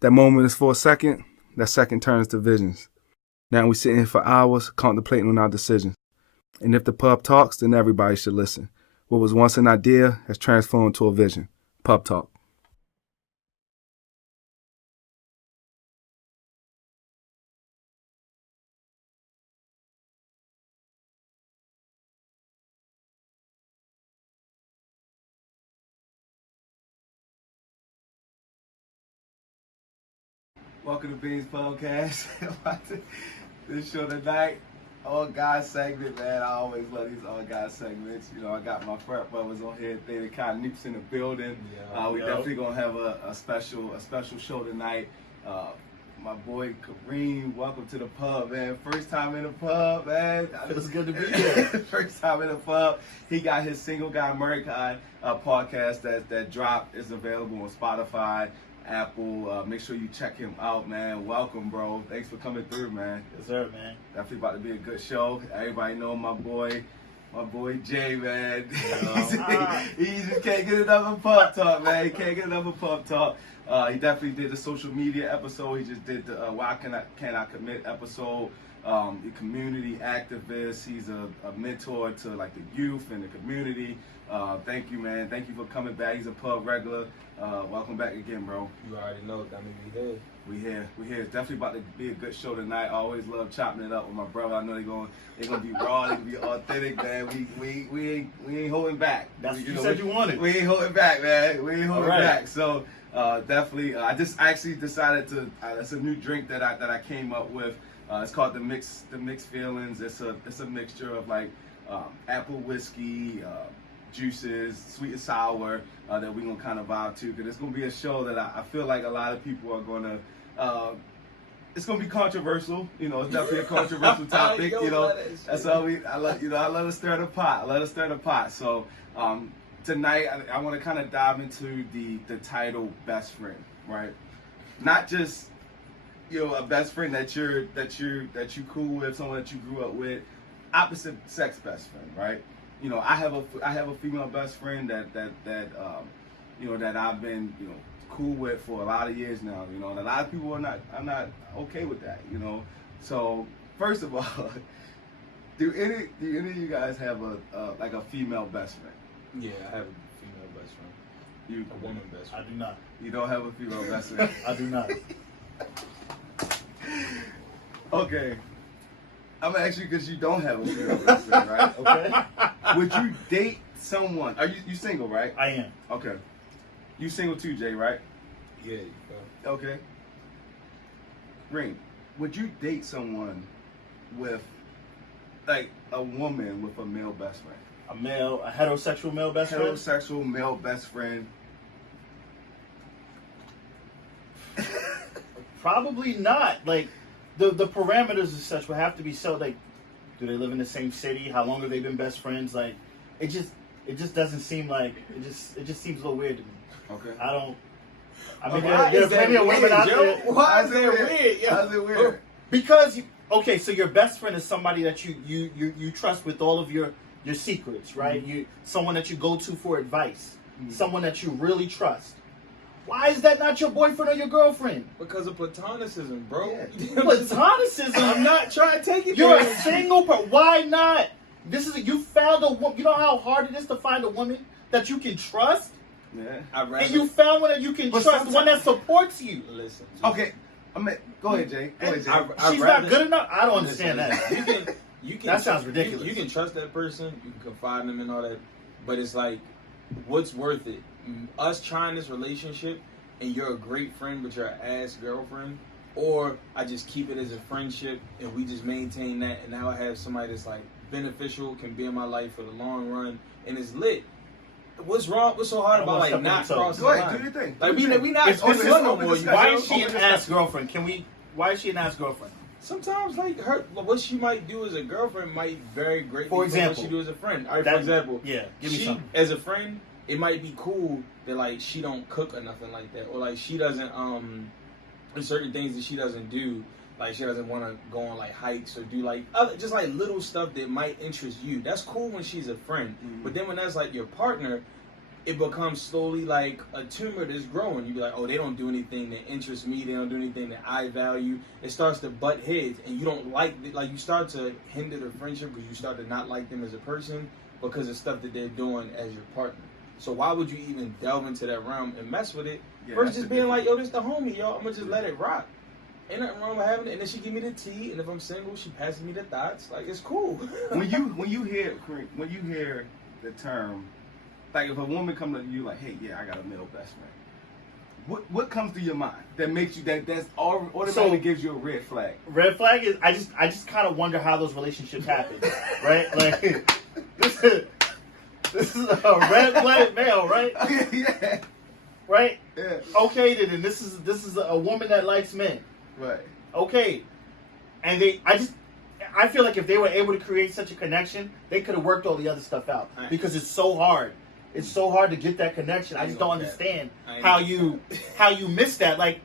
That moment is for a second, that second turns to visions. Now we sitting here for hours contemplating on our decisions. And if the pub talks, then everybody should listen. What was once an idea has transformed to a vision. Pub talk. Welcome to Beans Podcast. This show tonight, all guys segment, man. I always love these all guys segments. You know, I got my frat brothers on here. They kind of noops in the building. We definitely gonna have a special show tonight. My boy Kareem, welcome to the pub, man. First time in the pub, man. It's good to be here. First time in the pub. He got his Single Guy America podcast that dropped. Is available on Spotify, Apple. Make sure you check him out, man. Welcome, bro. Thanks for coming through, man. Yes, sir, man. Definitely about to be a good show. Everybody know my boy Jay, man. He just can't get enough of pub talk, man. He can't get enough of pub talk. He definitely did the social media episode. He just did the Why Can I Commit episode. The community activist. He's a mentor to like the youth and the community. Thank you, man. Thank you for coming back. He's a pub regular. Welcome back again, bro. You already know that means we here. It's definitely about to be a good show tonight. I always love chopping it up with my brother. I know they're gonna be raw, they're gonna be authentic, man. We ain't holding back. That's what you said you wanted. We ain't holding back, man. We ain't holding back. So definitely, I just actually decided to. It's a new drink that I came up with. It's called the mixed feelings. It's a mixture of like apple whiskey, juices, sweet and sour, that we're gonna kind of vibe to, because it's gonna be a show that I feel like a lot of people are gonna. It's gonna be controversial, you know. It's definitely a controversial topic, you know. That's how I love to stir the pot. So tonight I want to kind of dive into the title best friend, right? Not just, you know, a best friend that you cool with, someone that you grew up with, opposite sex best friend, right? You know, I have a female best friend that you know, that I've been, you know, cool with for a lot of years now, you know, and a lot of people are not okay with that, you know. So first of all, do any of you guys have a female best friend? Yeah, I have a female best friend. A woman best friend. I do not. You don't have a female best friend? I do not. Okay. I'm gonna ask you because you don't have a female best friend, right? Okay. Would you date someone? Are you single, right? I am. Okay. You single too, Jay, right? Yeah. Okay. Ring, would you date someone with, like, a woman with a male best friend? A heterosexual male best friend? Heterosexual male best friend. Probably not. Like, the parameters as such would have to be so, like, do they live in the same city? How long have they been best friends? Like, it just doesn't seem like, it just seems a little weird to me. Okay. I mean, there are plenty of women out there. Why is it weird? Yeah. Why is it weird? Because, okay, so your best friend is somebody that you trust with all of your secrets, right? Mm-hmm. Someone that you go to for advice. Mm-hmm. Someone that you really trust. Why is that not your boyfriend or your girlfriend? Because of platonicism, bro. Yeah. Platonicism? I'm not trying to take it. You're a single person. Why not? You found a woman. You know how hard it is to find a woman that you can trust? Yeah. And you found one that you can trust, one that supports you. Listen. Okay. Go ahead, Jay. She's not good enough? I don't understand that. You can. That sounds ridiculous. You can trust that person. You can confide in them and all that. But it's like, what's worth it? Us trying this relationship and you're a great friend but you're an ass girlfriend, or I just keep it as a friendship and we just maintain that, and now I have somebody that's like beneficial, can be in my life for the long run and is lit. What's wrong? What's so hard about like not crossing the line? Go ahead, do your thing. Like we not It's on one no more. Why is she an ass girlfriend? Why is she an ass girlfriend? Sometimes, like, what she might do as a girlfriend might vary greatly for example, from what she do as a friend. All right, for example, give me something. As a friend, it might be cool that, like, she don't cook or nothing like that. Or, like, she doesn't, there's certain things that she doesn't do. Like, she doesn't want to go on, like, hikes or do, like, just, like, little stuff that might interest you. That's cool when she's a friend. Mm-hmm. But then when that's, like, your partner, it becomes slowly like a tumor that's growing. You be like, oh, they don't do anything that interests me. They don't do anything that I value. It starts to butt heads, and you don't like you start to hinder the friendship because you start to not like them as a person because of stuff that they're doing as your partner. So why would you even delve into that realm and mess with it? Versus just being like, yo, this the homie, yo. I'm gonna just let it rock. Ain't nothing wrong with having it. And then she give me the tea, and if I'm single, she passes me the thoughts. Like, it's cool. when you hear the term, like if a woman comes to you like, hey, yeah, I got a male best friend. What comes to your mind that makes you that's automatically gives you a red flag? Red flag is I just kind of wonder how those relationships happen, right? Like this is a red flag male, right? Yeah. Right? Yeah. Okay, then this is a woman that likes men. Right. Okay, and I feel like if they were able to create such a connection, they could have worked all the other stuff out because it's so hard. It's so hard to get that connection. I just don't understand how you miss that. Like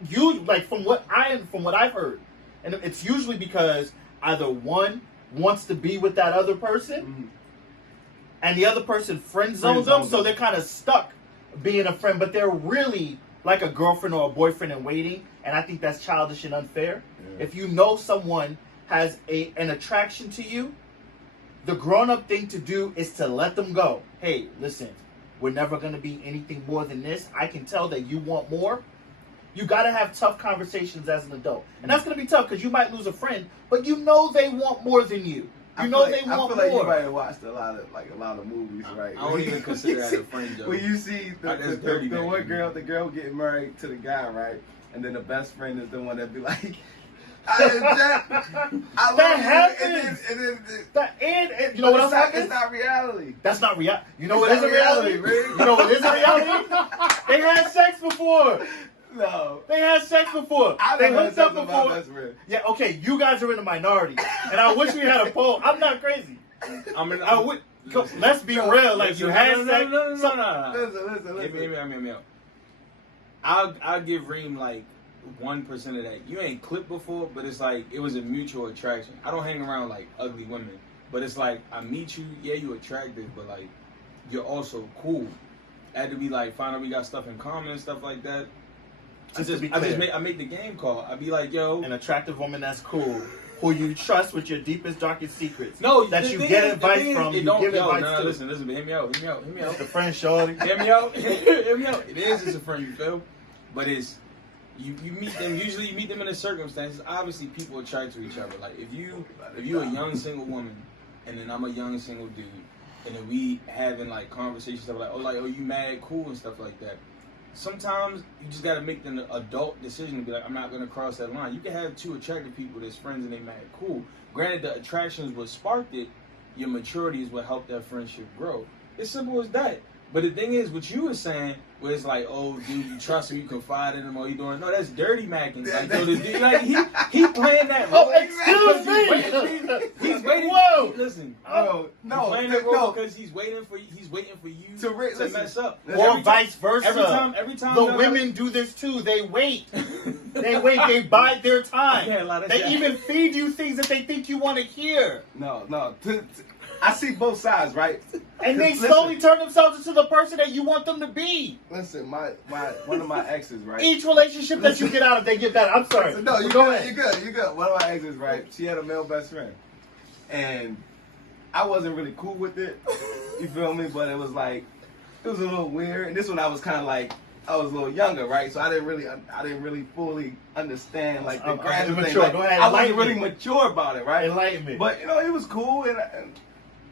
from what I've heard, and it's usually because either one wants to be with that other person, and the other person friend zones them, so they're kind of stuck being a friend, but they're really like a girlfriend or a boyfriend in waiting. And I think that's childish and unfair. Yeah. If you know someone has an attraction to you, the grown-up thing to do is to let them go. Hey, listen, we're never going to be anything more than this. I can tell that you want more. You got to have tough conversations as an adult. And that's going to be tough because you might lose a friend, but you know they want more than you. You know they want more. I feel like you might have watched a lot of movies, right? I don't even consider that a friend joke. When you see the one girl, the girl getting married to the guy, right? And then the best friend is the one that be like, I love that you. happens. And you know what else happens? It's not reality. That's not reality. You know what is a reality? You know what is a reality? They had sex before. No. They had sex before. They hooked up before. Yeah, okay, you guys are in the minority. And I wish we had a poll. I'm not crazy. Let's be real. Like, you had sex. No. Listen. Hear me out. I'll give Reem like 1% of that. You ain't clipped before, but it's like it was a mutual attraction. I don't hang around like ugly women, but it's like I meet you, yeah, you attractive, but like you're also cool. Had to be like, find out we got stuff in common and stuff like that. I make the game call. I be like, yo, an attractive woman that's cool, who you trust with your deepest, darkest secrets. No, that you get advice from. You give advice to. Listen. Hear me out. It's the friend, shorty. Hear me out. It is just a friend, you feel? But it's you meet them. Usually, you meet them in the circumstances. Obviously, people attract to each other. Like if you a young single woman, and then I'm a young single dude, and then we having like conversations stuff like, oh, you mad, cool, and stuff like that. Sometimes you just gotta make the adult decision to be like, I'm not gonna cross that line. You can have two attractive people that's friends and they mad cool. Granted, the attraction is what sparked it. Your maturity is what helped that friendship grow. It's simple as that. But the thing is, what you were saying was like, oh, dude, you trust him, you confide in him, or you doing no, that's dirty macking. Like, yo, the dude, like he playing that role. Oh, excuse me. He's waiting. Whoa. Listen, no, he's playing that role because he's waiting for you to mess up, or vice versa. Every time the women do this too. They wait. They bide their time. They even feed you things that they think you want to hear. No. I see both sides, right? And they slowly turn themselves into the person that you want them to be. Listen, one of my exes, right? Each relationship that you get out of, they get better. I'm sorry. Listen, no, you're good. One of my exes, right? She had a male best friend, and I wasn't really cool with it. You feel me? But it was like it was a little weird. And this one, I was kind of like I was a little younger, right? So I didn't really fully understand like the gradual thing. Like, I wasn't really mature about it, right? Enlighten me. But it was cool, and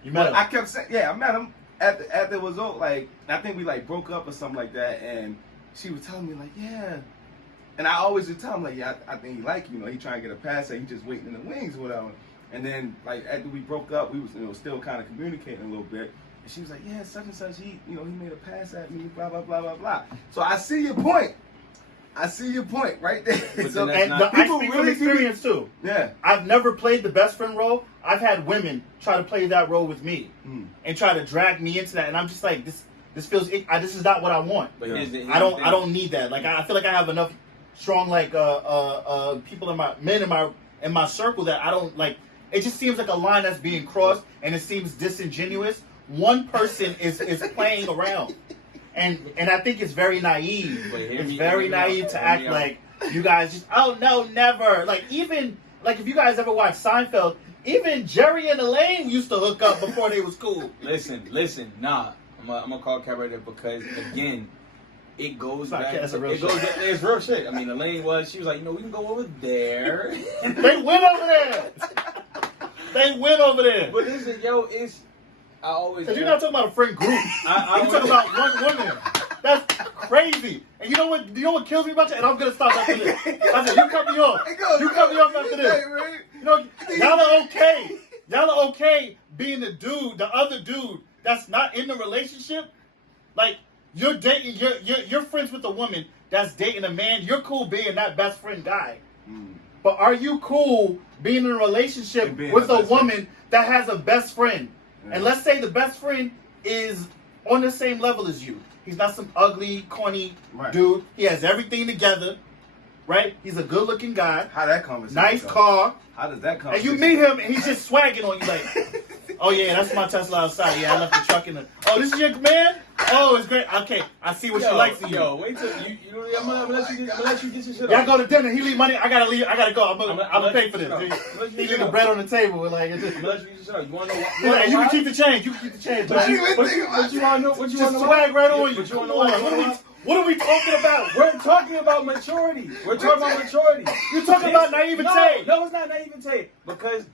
you met him. I kept saying, yeah, I met him after it was over. Like, I think we like broke up or something like that, and she was telling me like, yeah, and I always would tell him like, yeah, I think he like you, he trying to get a pass, and he just waiting in the wings or whatever. And then like after we broke up, we was still kind of communicating a little bit, and she was like, yeah, such and such, he made a pass at me, blah blah blah blah blah. So I see your point. Right there. So, and I speak from experience too. Yeah. I've never played the best friend role. I've had women try to play that role with me and try to drag me into that, and I'm just like, this feels. This is not what I want. But I don't need that. Like I feel like I have enough strong people in my circle that I don't like. It just seems like a line that's being crossed, and it seems disingenuous. One person is playing around. And I think it's very naive. But hear It's me- very hear me out, naive to hear act me out. like you guys just, oh no, never. Like even like if you guys ever watched Seinfeld, even Jerry and Elaine used to hook up before they was cool. Listen, nah. I'm gonna call Cap right there because again, it goes It's not back. Cap, it's a real it goes. shit. It's real shit. I mean, Elaine was. She was like, we can go over there. They went over there. They went over there. But listen, yo, it's. I always. Because you're not talking about a friend group. I You're talking about one woman. That's crazy. And you know what? You know what kills me about that? And I'm gonna stop after this. I said, you cut me off. You cut me off after this. You know, y'all are okay. Y'all are okay being the dude, the other dude that's not in the relationship. Like you're dating, you're friends with a woman that's dating a man. You're cool being that best friend guy. But are you cool being in a relationship with a woman that has a best friend? Yeah. And let's say the best friend is on the same level as you. He's not some ugly, corny dude. He has everything together, right? He's a good-looking guy. How that conversation Nice go? car. How does that And conversation you meet him, and he's just swagging on you like, oh, yeah, that's my Tesla outside. Yeah, I left the truck in the... Oh, this is your man? Oh, it's great. Okay, I see what she likes in you. Yo, wait till you know. I'm gonna let you get your shit Y'all off. go to dinner. He leave money. I gotta leave. I gotta go. I'm gonna pay for this. Let He leave the bread on the table. Like, it's just, I'm gonna let you get your shit off. You wanna know you why? can keep the change. You can keep the change. What you wanna know? What you Just wanna know? swag right on you. What you Come wanna on. know? What are we talking about? We're talking about maturity. We're talking about maturity. You're talking about naivete. No, it's not naivete. Because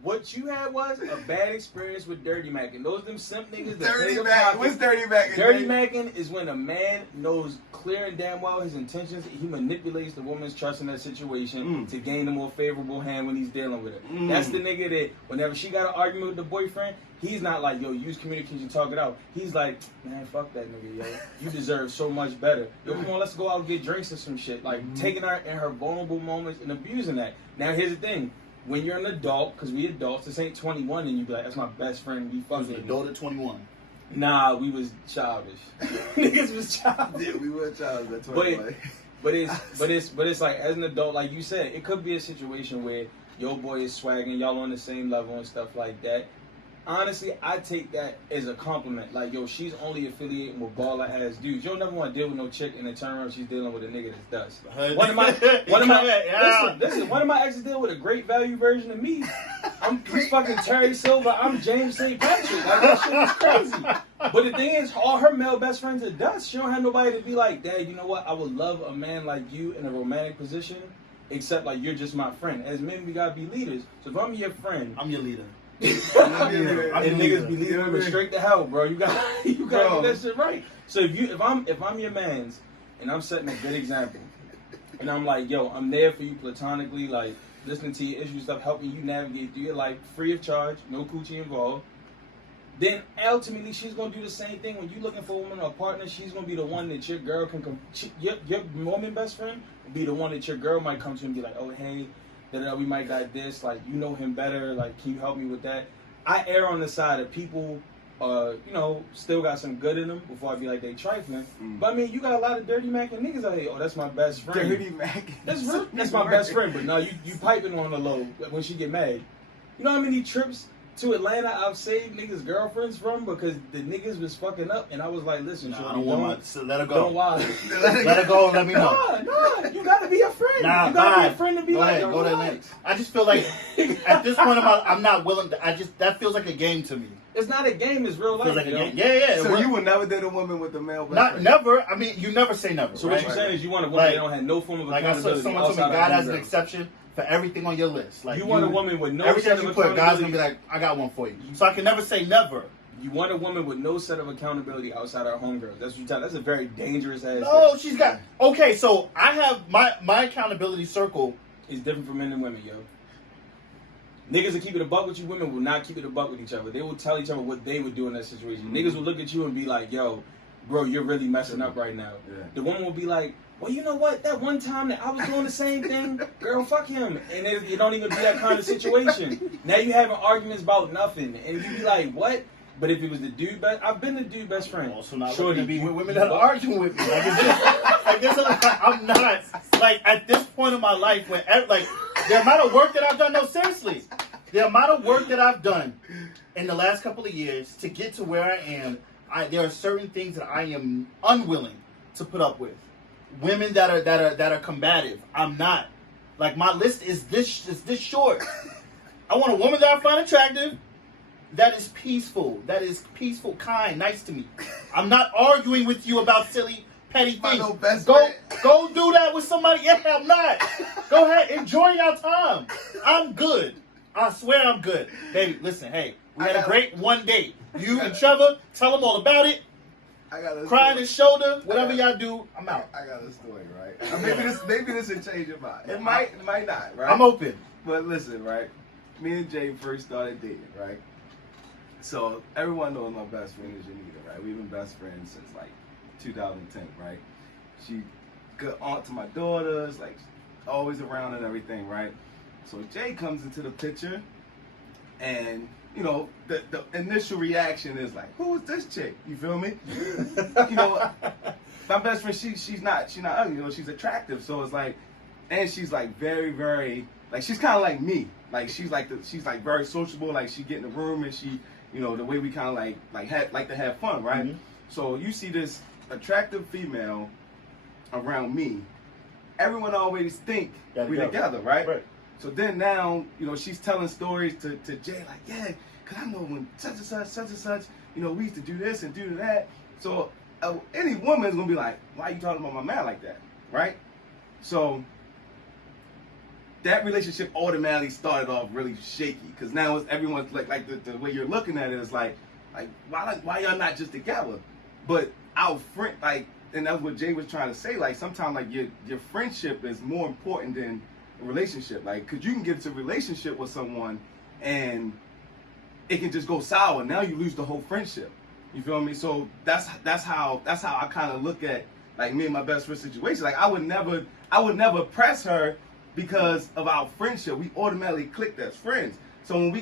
what you had was a bad experience with Dirty Mac. And those them simp niggas that Dirty play the Mac. pocket. What's Dirty Mac? Dirty Macking is when a man knows clear and damn well his intentions. He manipulates the woman's trust in that situation to gain a more favorable hand when he's dealing with her. That's the nigga that whenever she got an argument with the boyfriend, he's not like, yo, use communication, talk it out. He's like, man, fuck that nigga, yo. You deserve so much better. Yo, come on, let's go out and get drinks or some shit. Like, taking her in her vulnerable moments and abusing that. Now, here's the thing. When you're an adult, because we adults, this ain't 21, and you be like, that's my best friend, we I was fucking. an adult at 21. Nah, we was childish. Niggas was childish. Yeah, we were child at 21. But it's like, as an adult, like you said, it could be a situation where your boy is swagging, y'all on the same level and stuff like that. Honestly, I take that as a compliment. Like, yo, she's only affiliating with baller ass dudes. You don't never want to deal with no chick and then turn around she's dealing with a nigga that's dust. One of my listen, one of my exes deal with a great value version of me. He's fucking Terry Silver. I'm James St. Patrick. Like, that shit is crazy. But the thing is, all her male best friends are dust. She don't have nobody to be like, Dad, you know what? I would love a man like you in a romantic position, except like you're just my friend. As men, we gotta be leaders. So if I'm your friend, I'm your leader. and niggas be leading women straight to hell, bro. You got get that shit right. So if I'm your man's and I'm setting a good example, and I'm like, yo, I'm there for you platonically, like listening to your issues, stuff, helping you navigate through your life free of charge, no coochie involved. Then ultimately she's gonna do the same thing when you looking for a woman or a partner. She's gonna be the one that your girl can your woman best friend will be the one that your girl might come to and be like, oh hey. That we might got this, like, you know him better, like, can you help me with that? I err on the side of people, still got some good in them before I be like, they trifling. But I mean, you got a lot of dirty Mac and niggas out here. Oh, that's my best friend. Dirty Mac. That's my best friend, but no, you piping on the low when she get mad. You know how many trips to Atlanta I've saved niggas' girlfriends from because the niggas was fucking up, and I was like, listen, I don't want my... let her go. Don't lie. Let her go and let me know. Nah, you gotta be a friend. Nah, you gotta be a friend to be go like, ahead, go to Atlanta. I just feel like at this point in my life, I'm not willing to, that feels like a game to me. It's not a game, it's real life. Feels like a game. Yeah. So you would never date a woman with a male best Not friend? never. I mean, you never say never. So right? what you're saying is you want a woman that don't have no form of accountability. Like someone told me, God has an exception for everything on your list. Like you want a woman with no everything set of you put, accountability. God's gonna be like, I got one for you. So I can never say never. You want a woman with no set of accountability outside our homegirls. That's what you tell. That's a very dangerous ass. No, thing. she's got. Okay, so I have my accountability circle is different for men and women, yo. Niggas will keep it a buck with you. Women will not keep it a buck with each other. They will tell each other what they would do in that situation. Niggas will look at you and be like, yo, bro, you're really messing up right now. Yeah. The woman will be like, well, you know what? That one time that I was doing the same thing, girl, fuck him. And it don't even be that kind of situation. Now you having arguments about nothing. And you be like, what? But if it was the dude best, I've been the dude best friend. Also not Shorty, looking to be with women that are arguing with me. Like, it's just, I'm not, like, at this point in my life, when, like, the amount of work that I've done, no, seriously, the amount of work that I've done in the last couple of years to get to where I am there are certain things that I am unwilling to put up with. Women that are combative. I'm not. Like, my list is this short. I want a woman that I find attractive, that is peaceful, kind, nice to me. I'm not arguing with you about silly, petty things. Go do that with somebody. Yeah, I'm not. Go ahead, enjoy your time. I'm good. I swear I'm good. Baby, listen, hey, we had a great one date. You and Trevor, tell them all about it. Cry on his shoulder, whatever y'all do, I'm out. I got a story, right? Maybe this will change your mind. It might not, right? I'm open. But listen, right? Me and Jay first started dating, right? So everyone knows my best friend is Janita, right? We've been best friends since like 2010, right? She good aunt to my daughters, like always around and everything, right? So Jay comes into the picture, and you know the initial reaction is like, who is this chick? You feel me? You know, my best friend, she's not ugly, you know, she's attractive. So it's like, and she's like very, very, like, she's kind of like me. Like she's like very sociable. Like she get in the room and she, you know, the way we kind of like to have fun, right? Mm-hmm. So you see this attractive female around me, everyone always think we're together, right? So then now, you know, she's telling stories to Jay, like, yeah, because I know when such and such, you know, we used to do this and do that. So any woman's going to be like, why are you talking about my man like that, right? So that relationship automatically started off really shaky, because now it's everyone's like the way you're looking at it is like why y'all not just together? But our friend, like, and that's what Jay was trying to say, like, sometimes like your friendship is more important than a relationship, like, because you can get into a relationship with someone and it can just go sour. Now you lose the whole friendship. You feel me? So that's how I kind of look at, like, me and my best friend situation. Like, I would never press her because of our friendship. We automatically clicked as friends. So when we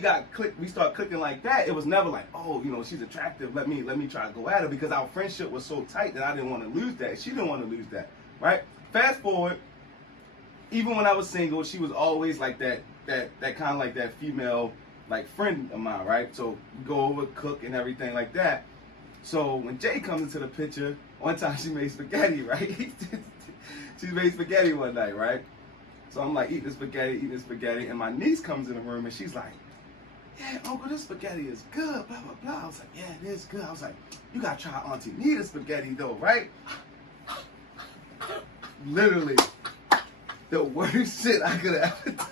start clicking like that, it was never like, oh, you know, she's attractive, let me try to go at her, because our friendship was so tight that I didn't want to lose that. She didn't want to lose that, right? Fast forward, even when I was single, she was always like that kind of like that female, like, friend of mine, right? So we go over, cook and everything like that. So when Jay comes into the picture, one time she made spaghetti, right? She made spaghetti one night, right? So I'm like eating spaghetti, and my niece comes in the room and she's like, yeah, Uncle, this spaghetti is good, blah, blah, blah. I was like, yeah, it is good. I was like, you gotta try Auntie Nita's spaghetti though, right? Literally, the worst shit I could have ever done.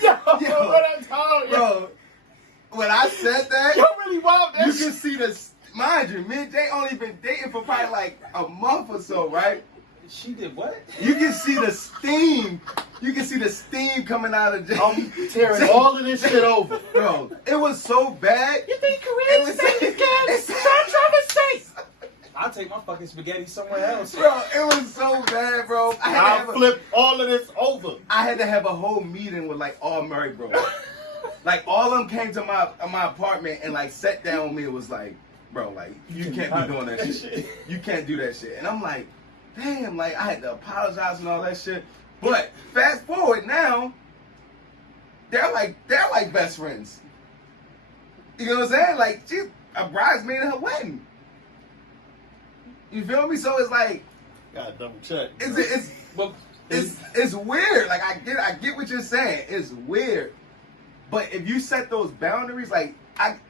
Yo, what I told you. Bro, when I said that, you really want that. You can see this, mind you, me and Jay only been dating for probably like a month or so, right? She did what? You can see the steam. You can see the steam coming out of Jay. I'm tearing all of this shit over. Bro, it was so bad. You think Korean steak is good? Try steak. I'll take my fucking spaghetti somewhere else. Bro, it was so bad, bro. I flipped all of this over. I had to have a whole meeting with, like, all married bro. Like, all of them came to my apartment and, like, sat down with me and was like, bro, like, you can't be doing that shit. You can't do that shit. And I'm like, damn, like, I had to apologize and all that shit. But fast forward now, they're like best friends. You know what I'm saying? Like, she's a bridesmaid at her wedding. You feel me? So it's like, gotta double check. It's weird. Like, I get what you're saying. It's weird. But if you set those boundaries, like,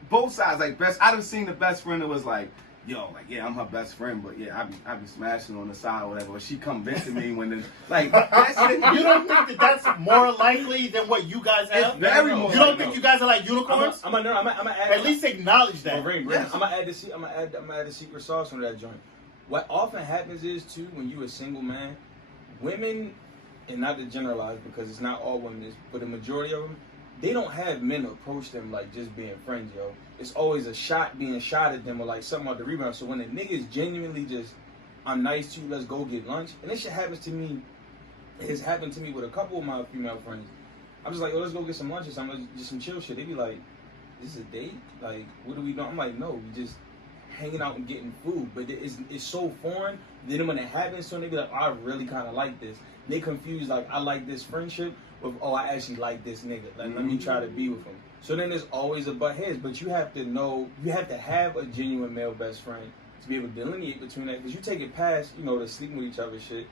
both sides, like, I done seen the best friend that was like, yo, like, yeah, I'm her best friend, but yeah, I be smashing on the side or whatever. Or she come visit me when there's like, you don't think that's more likely than what you guys have? It's very more. You don't think you guys are like unicorns? I'm gonna add. At least acknowledge that. Yes. I'm gonna add the secret sauce on that joint. What often happens is too, when you a single man, women, and not to generalize because it's not all women, but the majority of them, they don't have men approach them like just being friends, yo. It's always a shot being shot at them or like something on the rebound. So when a nigga is genuinely just, I'm nice to you, let's go get lunch. And this shit happens to me. It's happened to me with a couple of my female friends. I'm just like, yo, let's go get some lunch or something, just some chill shit. They be like, this is a date? Like, what are we doing? I'm like, no, we just hanging out and getting food, but it's so foreign. Then when it happens, so they be like, I really kind of like this. And they confuse like I like this friendship with I actually like this nigga. Like let me try to be with him. So then there's always a butt heads, but you have to know, you have to have a genuine male best friend to be able to delineate between that. Because you take it past, the sleeping with each other shit.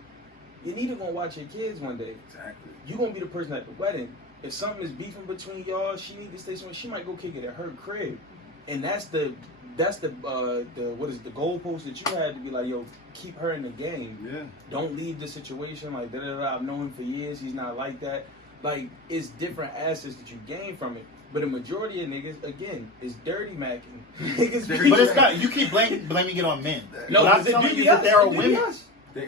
You need to go watch your kids one day. Exactly. You're gonna be the person at the wedding. If something is beefing between y'all, she need to stay somewhere. She might go kick it at her crib, and that's the what is it, the goalpost that you had to be like, yo, keep her in the game. Yeah. Don't leave the situation like da da da. I've known him for years. He's not like that. Like it's different assets that you gain from it. But the majority of niggas, again, is dirty macking. Niggas, but it's not. You keep blaming it on men. No, what I'm telling you is that there are women.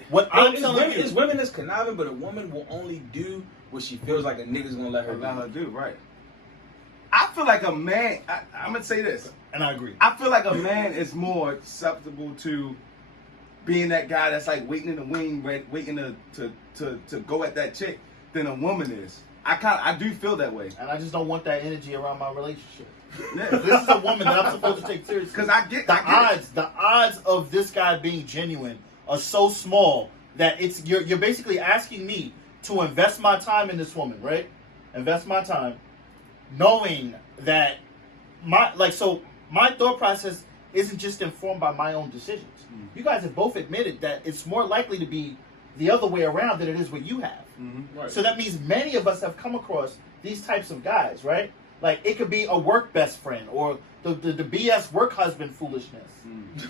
What I'm telling you is women that's conniving, but a woman will only do what she feels like a nigga's gonna let her do. Right. I feel like a man. I'm gonna say this, and I agree. I feel like a man is more susceptible to being that guy that's like waiting in the wing, waiting to go at that chick than a woman is. I do feel that way, and I just don't want that energy around my relationship. Yeah. This is a woman that I'm supposed to take seriously. Because the odds of this guy being genuine are so small that you're basically asking me to invest my time in this woman, right? Invest my time, knowing that my thought process isn't just informed by my own decisions. You guys have both admitted that it's more likely to be the other way around than it is what you have. Right. So that means many of us have come across these types of guys, right? Like it could be a work best friend or the BS work husband foolishness.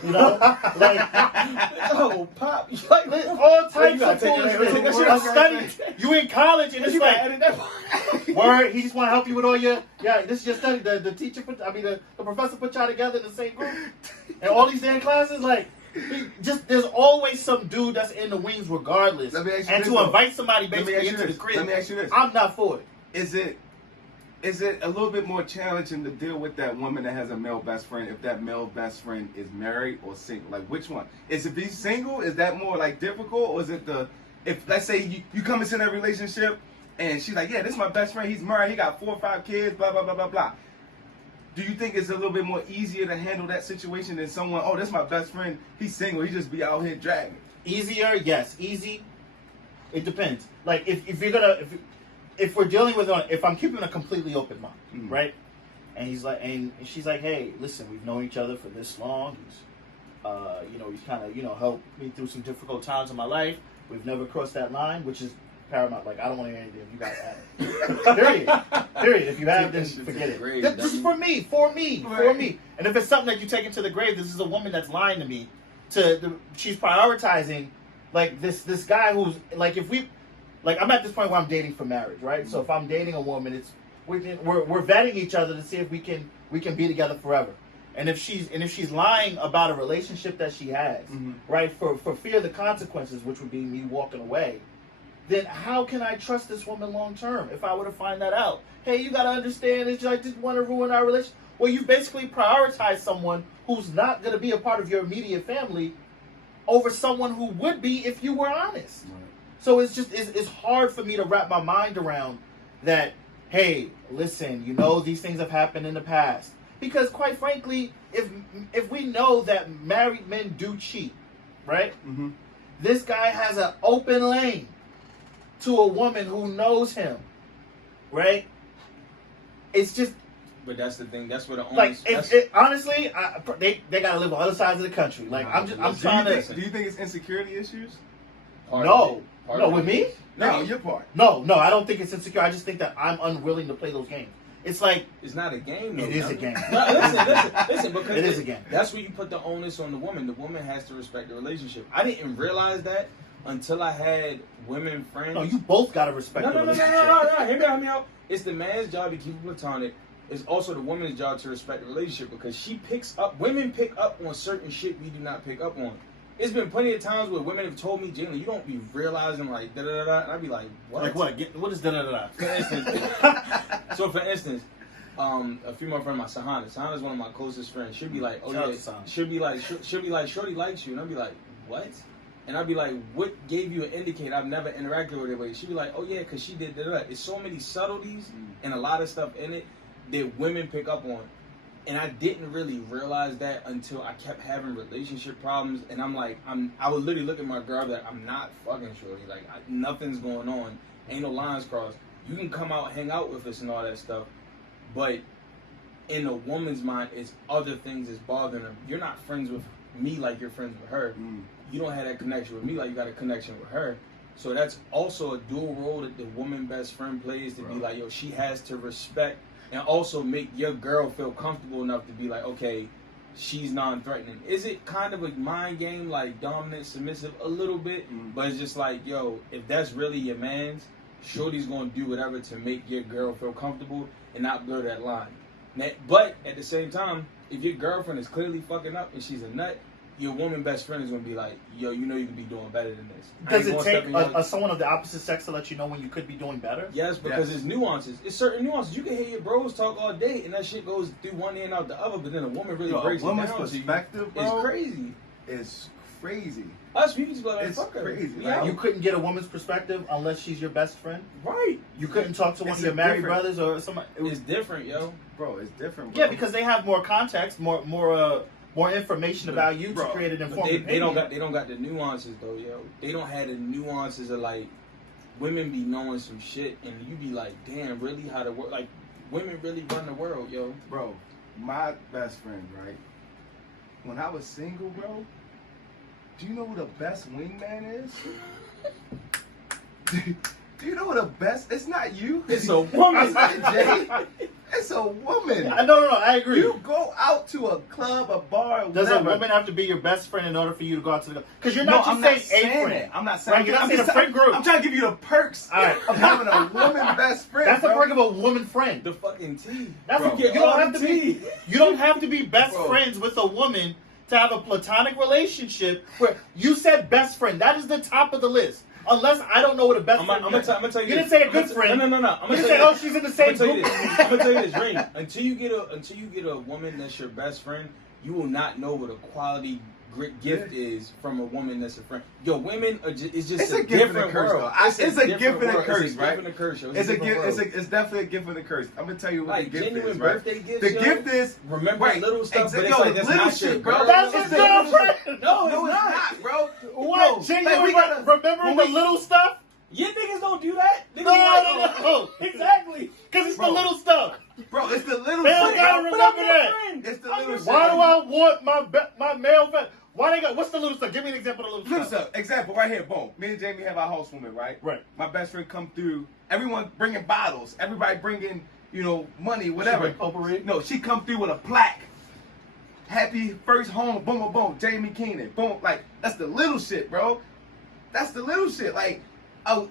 You know, like pop, all types of foolishness. You in college and it's like word. He just want to help you with all your This is your study. The teacher the professor put y'all together in the same group and all these damn classes like. There's always some dude that's in the wings regardless. And to invite somebody basically into the crib, let me ask you this. I'm not for it. Is it a little bit more challenging to deal with that woman that has a male best friend if that male best friend is married or single? Like which one? If he's single, is that more like difficult, or is it if let's say you come into that relationship and she's like, yeah, this is my best friend, he's married, he got 4 or 5 kids, blah blah blah blah blah. Do you think it's a little bit more easier to handle that situation than someone, oh, that's my best friend, he's single, he just be out here dragging? Easier, yes. Easy, it depends. Like if we're dealing with if I'm keeping a completely open mind, right? And he's like, and she's like, hey, listen, we've known each other for this long. He's kind of helped me through some difficult times in my life. We've never crossed that line, which is paramount. Like I don't want to hear anything if you guys have. Period. If you have, then forget it. This is for me. And if it's something that you take into the grave, this is a woman that's lying to me. She's prioritizing like this guy who's like I'm at this point where I'm dating for marriage, right? So if I'm dating a woman, we're vetting each other to see if we can be together forever. And if she's lying about a relationship that she has, right, for fear of the consequences, which would be me walking away, then how can I trust this woman long term if I were to find that out? Hey, you gotta understand, I just want to ruin our relationship. Well, you basically prioritize someone who's not gonna be a part of your immediate family over someone who would be if you were honest. Right. So it's hard for me to wrap my mind around that. Hey, listen, these things have happened in the past. Because quite frankly, if we know that married men do cheat, right? This guy has an open lane to a woman who knows him, right? It's just. But that's the thing. That's what the honestly, they gotta live on other sides of the country. Like I'm trying to. Do you think it's insecurity issues? No, with me. No, your part. No, I don't think it's insecure. I just think that I'm unwilling to play those games. It's like it's not a game. Though, it is a game. Listen, because it is a game. That's where you put the onus on the woman. The woman has to respect the relationship. I didn't realize that until I had women friends. No, you both gotta respect the relationship. No. Hear me out. It's the man's job to keep it platonic. It's also the woman's job to respect the relationship because women pick up on certain shit we do not pick up on. It's been plenty of times where women have told me, Jalen, you don't be realizing like da da da, and I'd be like, what? Like what? What is da da da? For instance, a female friend of mine, Sahana's one of my closest friends. She'll be like, oh yeah, she'll be like, Shorty likes you, and I'll be like, what? And I'll be like, what gave you an indicator? I've never interacted with her, but she'll be like, oh yeah, because she did da da. It's so many subtleties and a lot of stuff in it that women pick up on. And I didn't really realize that until I kept having relationship problems. And I'm like, I would literally look at my girl that I'm not fucking shorty. Like, nothing's going on. Ain't no lines crossed. You can come out, hang out with us and all that stuff. But in a woman's mind, it's other things that's bothering her. You're not friends with me like you're friends with her. You don't have that connection with me like you got a connection with her. So that's also a dual role that the woman best friend plays to be like, yo, she has to respect and also make your girl feel comfortable enough to be like, okay, she's non-threatening. Is it kind of a mind game, like dominant, submissive, a little bit? But it's just like, yo, if that's really your man's, shorty's gonna do whatever to make your girl feel comfortable and not blur that line. But at the same time, if your girlfriend is clearly fucking up and she's a nut, your woman best friend is gonna be like, yo, you know you can be doing better than this. Does it take someone of the opposite sex to let you know when you could be doing better? Yes, because it's nuances. It's certain nuances. You can hear your bros talk all day, and that shit goes through one ear and out the other. But then a woman really breaks it down. A woman's perspective, bro, is crazy. It's crazy. Us, we just be like, it's fuck her. Crazy. Like, you couldn't get a woman's perspective unless she's your best friend. Right. You couldn't talk to one of your married brothers or somebody. It's different, yo. Bro, it's different. Bro. Yeah, because they have more context, more information about you to create an informed opinion. They don't got the nuances though, yo. They don't have the nuances of like women be knowing some shit and you be like, damn, really how the world, like women really run the world, yo. Bro, my best friend, right? When I was single, bro, do you know who the best wingman is? Do you know what the best? It's not you. It's a woman. It's not Jay. It's a woman. No, I agree. You go out to a club, a bar, whatever. Does a woman have to be your best friend in order for you to go out to the club? Because you're not just saying a friend. I'm not saying right, you're not saying a friend group. I'm trying to give you the perks of having a woman best friend. That's the perk of a woman friend. The fucking tea. That's bro. you don't have to be. You don't have to be best friends with a woman to have a platonic relationship. Where you said best friend, that is the top of the list. Unless I don't know what a best friend is. I'm gonna tell you. You didn't say a good friend. No. You didn't say, oh, she's in the same group. I'm gonna tell you this, Ring. Until you get a woman that's your best friend, you will not know what a quality gift is from a woman that's a friend. Yo, women are it's a different world. It's a gift and a curse, right? It's definitely a gift and a curse. I'm gonna tell you what the gift genuine is, right? birthday gifts. The gift is remember little stuff, but it's like that's little not shit, your bro. That's his girlfriend. No, it's not, bro. What? Genuine remembering the little stuff? You niggas don't do that. No. Exactly. Because it's the little stuff. Bro, it's the little They shit. don't gotta remember that. It's the little shit. Why do I want my male friend? Why they got? What's the little stuff? Give me an example of the little stuff. Little stuff. Example right here. Boom. Me and Jamie have our housewarming, right? Right. My best friend come through. Everyone bringing bottles. Everybody bringing, money, whatever. Potpourri? No, she come through with a plaque. Happy first home. Boom, boom, boom. Jamie Keenan. Boom. Like, that's the little shit, bro. That's the little shit. Like, come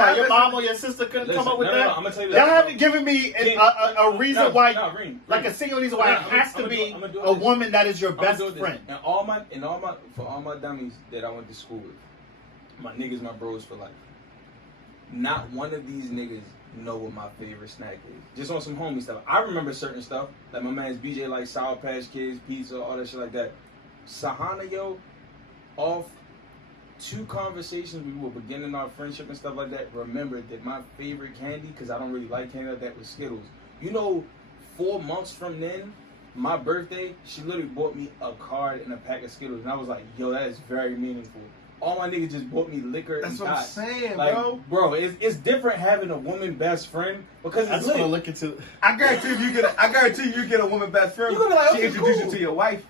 on, your mom or your sister couldn't come up with that? No, I'm gonna tell you Y'all haven't given me a reason why, like a single reason why it has to be a woman that is your best friend. And for all my dummies that I went to school with, my niggas, my bros for life. Not one of these niggas know what my favorite snack is. Just on some homie stuff. I remember certain stuff, like my man's BJ like Sour Patch Kids, pizza, all that shit like that. Sahana, yo, off 2 conversations we were beginning our friendship and stuff like that, remembered that my favorite candy, because I don't really like candy like that, was Skittles. 4 months from then, my birthday, she literally bought me a card and a pack of Skittles, and I was like, yo, that is very meaningful. All my niggas just bought me liquor. That's and what I'm saying, like, bro. Bro, it's different having a woman best friend because it's lit. Look into. I guarantee you get a woman best friend. You're gonna be like, she okay, introduced cool. you to your wife.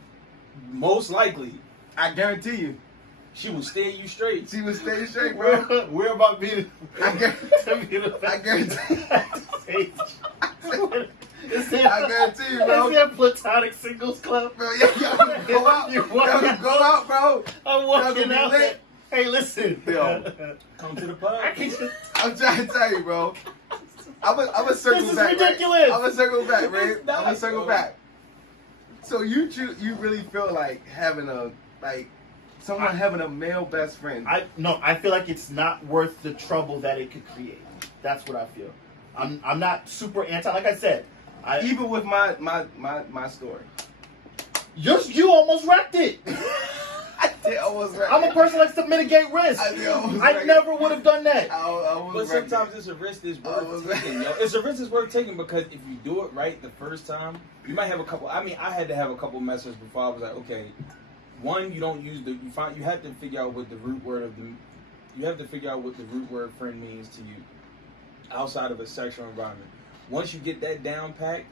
Most likely, I guarantee you. she will steer you straight. She would stay straight, bro. We're about being. I guarantee you, bro. Is there a platonic singles club? Bro, go out, bro. I'm walking out. Lit. Hey, listen. Yo. Come to the pub. I'm trying to tell you, bro. I'm a circle This is back. ridiculous. Right? I'm a circle back, right? It's not, I'm a circle bro. back. So you really feel like having someone having a male best friend? I feel like it's not worth the trouble that it could create. That's what I feel. I'm not super anti. Like I said, even with my story. You almost wrecked it. I did almost right. I'm a person that likes to mitigate risk. I never would have done that. But sometimes it's a risk that's worth taking, yo. It's a risk that's worth taking because if you do it right the first time, you might have a couple. I mean, I had to have a couple messages before I was like, okay, one, you don't use you have to figure out what the root word friend means to you outside of a sexual environment. Once you get that down packed,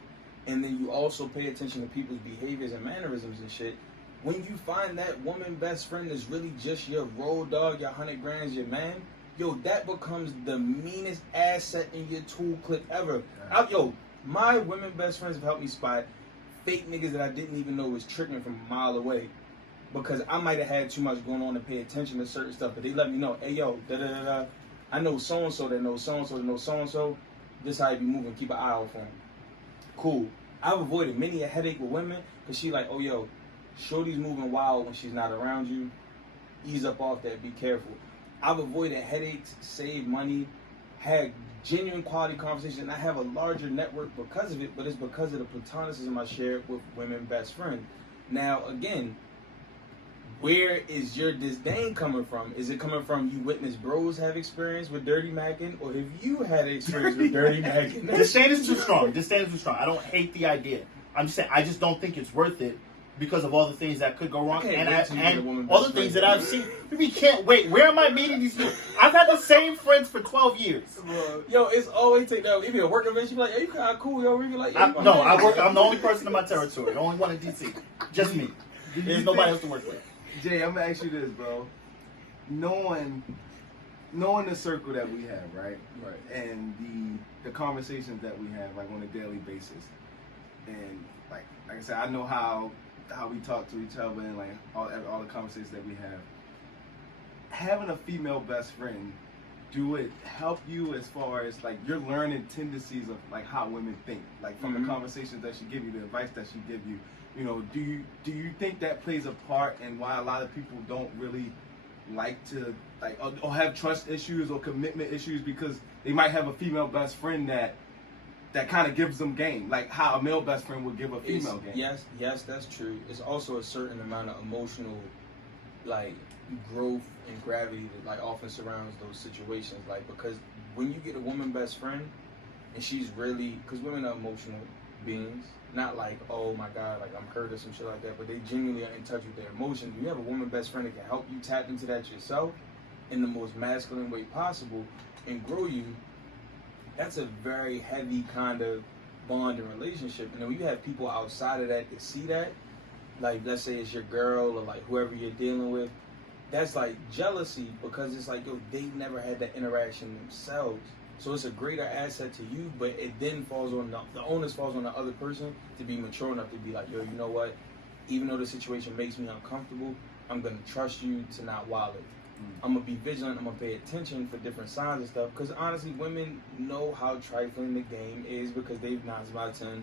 and then you also pay attention to people's behaviors and mannerisms and shit, when you find that woman best friend is really just your road dog, your 100 grand, your man, yo, that becomes the meanest asset in your tool clip ever. My women best friends have helped me spot fake niggas that I didn't even know was tricking from a mile away. Because I might have had too much going on to pay attention to certain stuff, but they let me know, hey yo, da-da-da-da, I know so-and-so that knows so-and-so that knows so-and-so, this how you be moving, keep an eye out for him. Cool. I've avoided many a headache with women, because she like, oh yo, shorty's moving wild when she's not around you, ease up off that, be careful. I've avoided headaches, saved money, had genuine quality conversations, and I have a larger network because of it, but it's because of the platonicism I share with women best friends. Now, again, where is your disdain coming from? Is it coming from you witness bros have experience with dirty macking, or have you had experience with dirty macking? Disdain is too strong. I don't hate the idea. I'm just saying I just don't think it's worth it because of all the things that could go wrong and all the things that I've seen. We can't wait. Where am I meeting these people? I've had the same friends for 12 years. Yo, it's always take that. If you're a work event, you be like, "Hey, you kind of cool, yo." We be like, I'm the only person in my territory. The only one in DC. Just me. There's nobody else to work with. Jay, I'm gonna ask you this, bro. Knowing the circle that we have, right? And the conversations that we have, like on a daily basis, and like I said, I know how we talk to each other and like all the conversations that we have. Having a female best friend, do it help you as far as like you're learning tendencies of like how women think, like from the conversations that she give you, the advice that she give you? You know, do you think that plays a part in why a lot of people don't really like to like or have trust issues or commitment issues because they might have a female best friend that kind of gives them game, like how a male best friend would give a female game? Yes, that's true. It's also a certain amount of emotional like growth and gravity that like often surrounds those situations. Like because when you get a woman best friend and she's really, because women are emotional beings. Not like, oh my God, like I'm hurt or some shit like that, but they genuinely are in touch with their emotions. You have a woman best friend that can help you tap into that yourself in the most masculine way possible and grow you. That's a very heavy kind of bond and relationship. And then when you have people outside of that see that, like let's say it's your girl or like whoever you're dealing with, that's like jealousy because it's like, yo, they've never had that interaction themselves. So it's a greater asset to you, but it then falls on the onus falls on the other person to be mature enough to be like, yo, you know what? Even though the situation makes me uncomfortable, I'm gonna trust you to not wild it. I'm gonna be vigilant. I'm gonna pay attention for different signs and stuff. Because honestly, women know how trifling the game is because they've 9 out of 10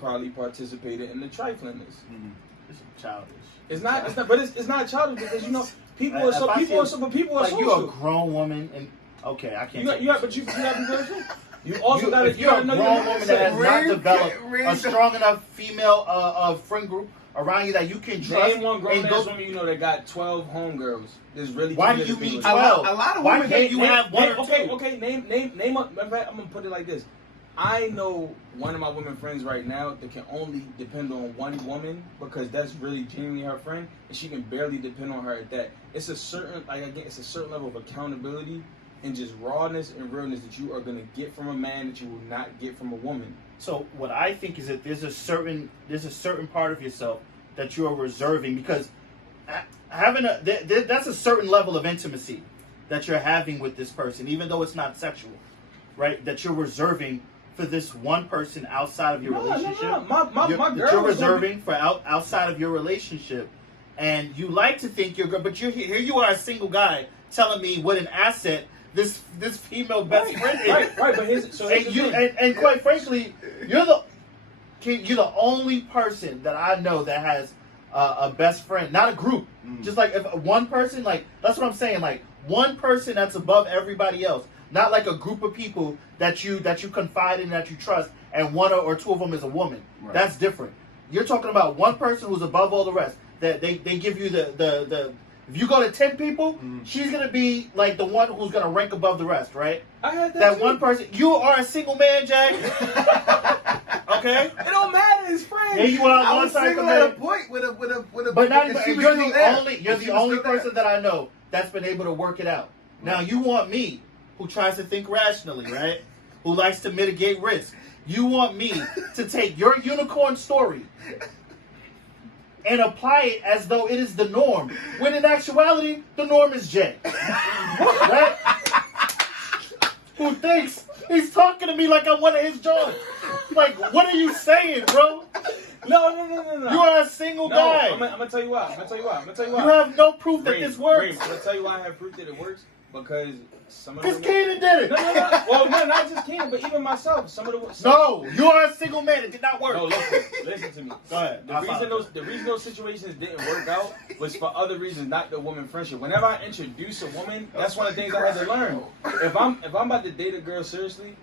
probably participated in the triflingness. It's childish. It's not, but it's not childish because you know people are social. You're a grown woman and. Okay, I can't. But you have to be careful. You also got to. If you're a grown woman that has not developed a strong enough female friend group around you that you can trust. Name one grown ass woman you know that got 12 homegirls. There's really. Why do you mean 12? A lot of women that you have one or two. Okay. Name. In fact, I'm gonna put it like this. I know one of my women friends right now that can only depend on one woman because that's really genuinely her friend, and she can barely depend on her at that. It's a certain it's a certain level of accountability and just rawness and realness that you are going to get from a man that you will not get from a woman. So what I think is that there's a certain part of yourself that you are reserving because that's a certain level of intimacy that you're having with this person, even though it's not sexual, right? That you're reserving for this one person outside of your relationship. No. My girl. You're reserving for outside of your relationship, and you like to think you're good, but here you are, a single guy, telling me what an asset this female best friend is. Right. But here's and quite frankly, you're the only person that I know that has a best friend, not a group. Just like if one person, like that's what I'm saying, like one person that's above everybody else, not like a group of people that you confide in, that you trust, and one or two of them is a woman. Right. That's different. You're talking about one person who's above all the rest. That they give you the If you go to 10 people, she's gonna be like the one who's gonna rank above the rest, right? I had That one person. You are a single man, Jack. Okay. It don't matter. It's friends. Yeah, you are I one was side single at a committed. point with a. But not if even. she was You're still the there. only. You're If she the was only still there. person that I know that's been able to work it out. Now you want me, who tries to think rationally, right? Who likes to mitigate risk. You want me to take your unicorn story and apply it as though it is the norm, when in actuality, the norm is Jay. Right? Who thinks he's talking to me like I'm one of his Johns. Like, what are you saying, bro? No. You are a single guy. I'm gonna tell you why. You have no proof that this works. I'm gonna tell you why I have proof that it works, because some of the Because Kanan did it. No. Well, no, not just Kanan, but even myself. No, you are a single man. It did not work. No, listen to me. Go ahead. The reason those situations didn't work out was for other reasons, not the woman friendship. Whenever I introduce a woman, that's one of the things I had to learn. If I'm about to date a girl seriously,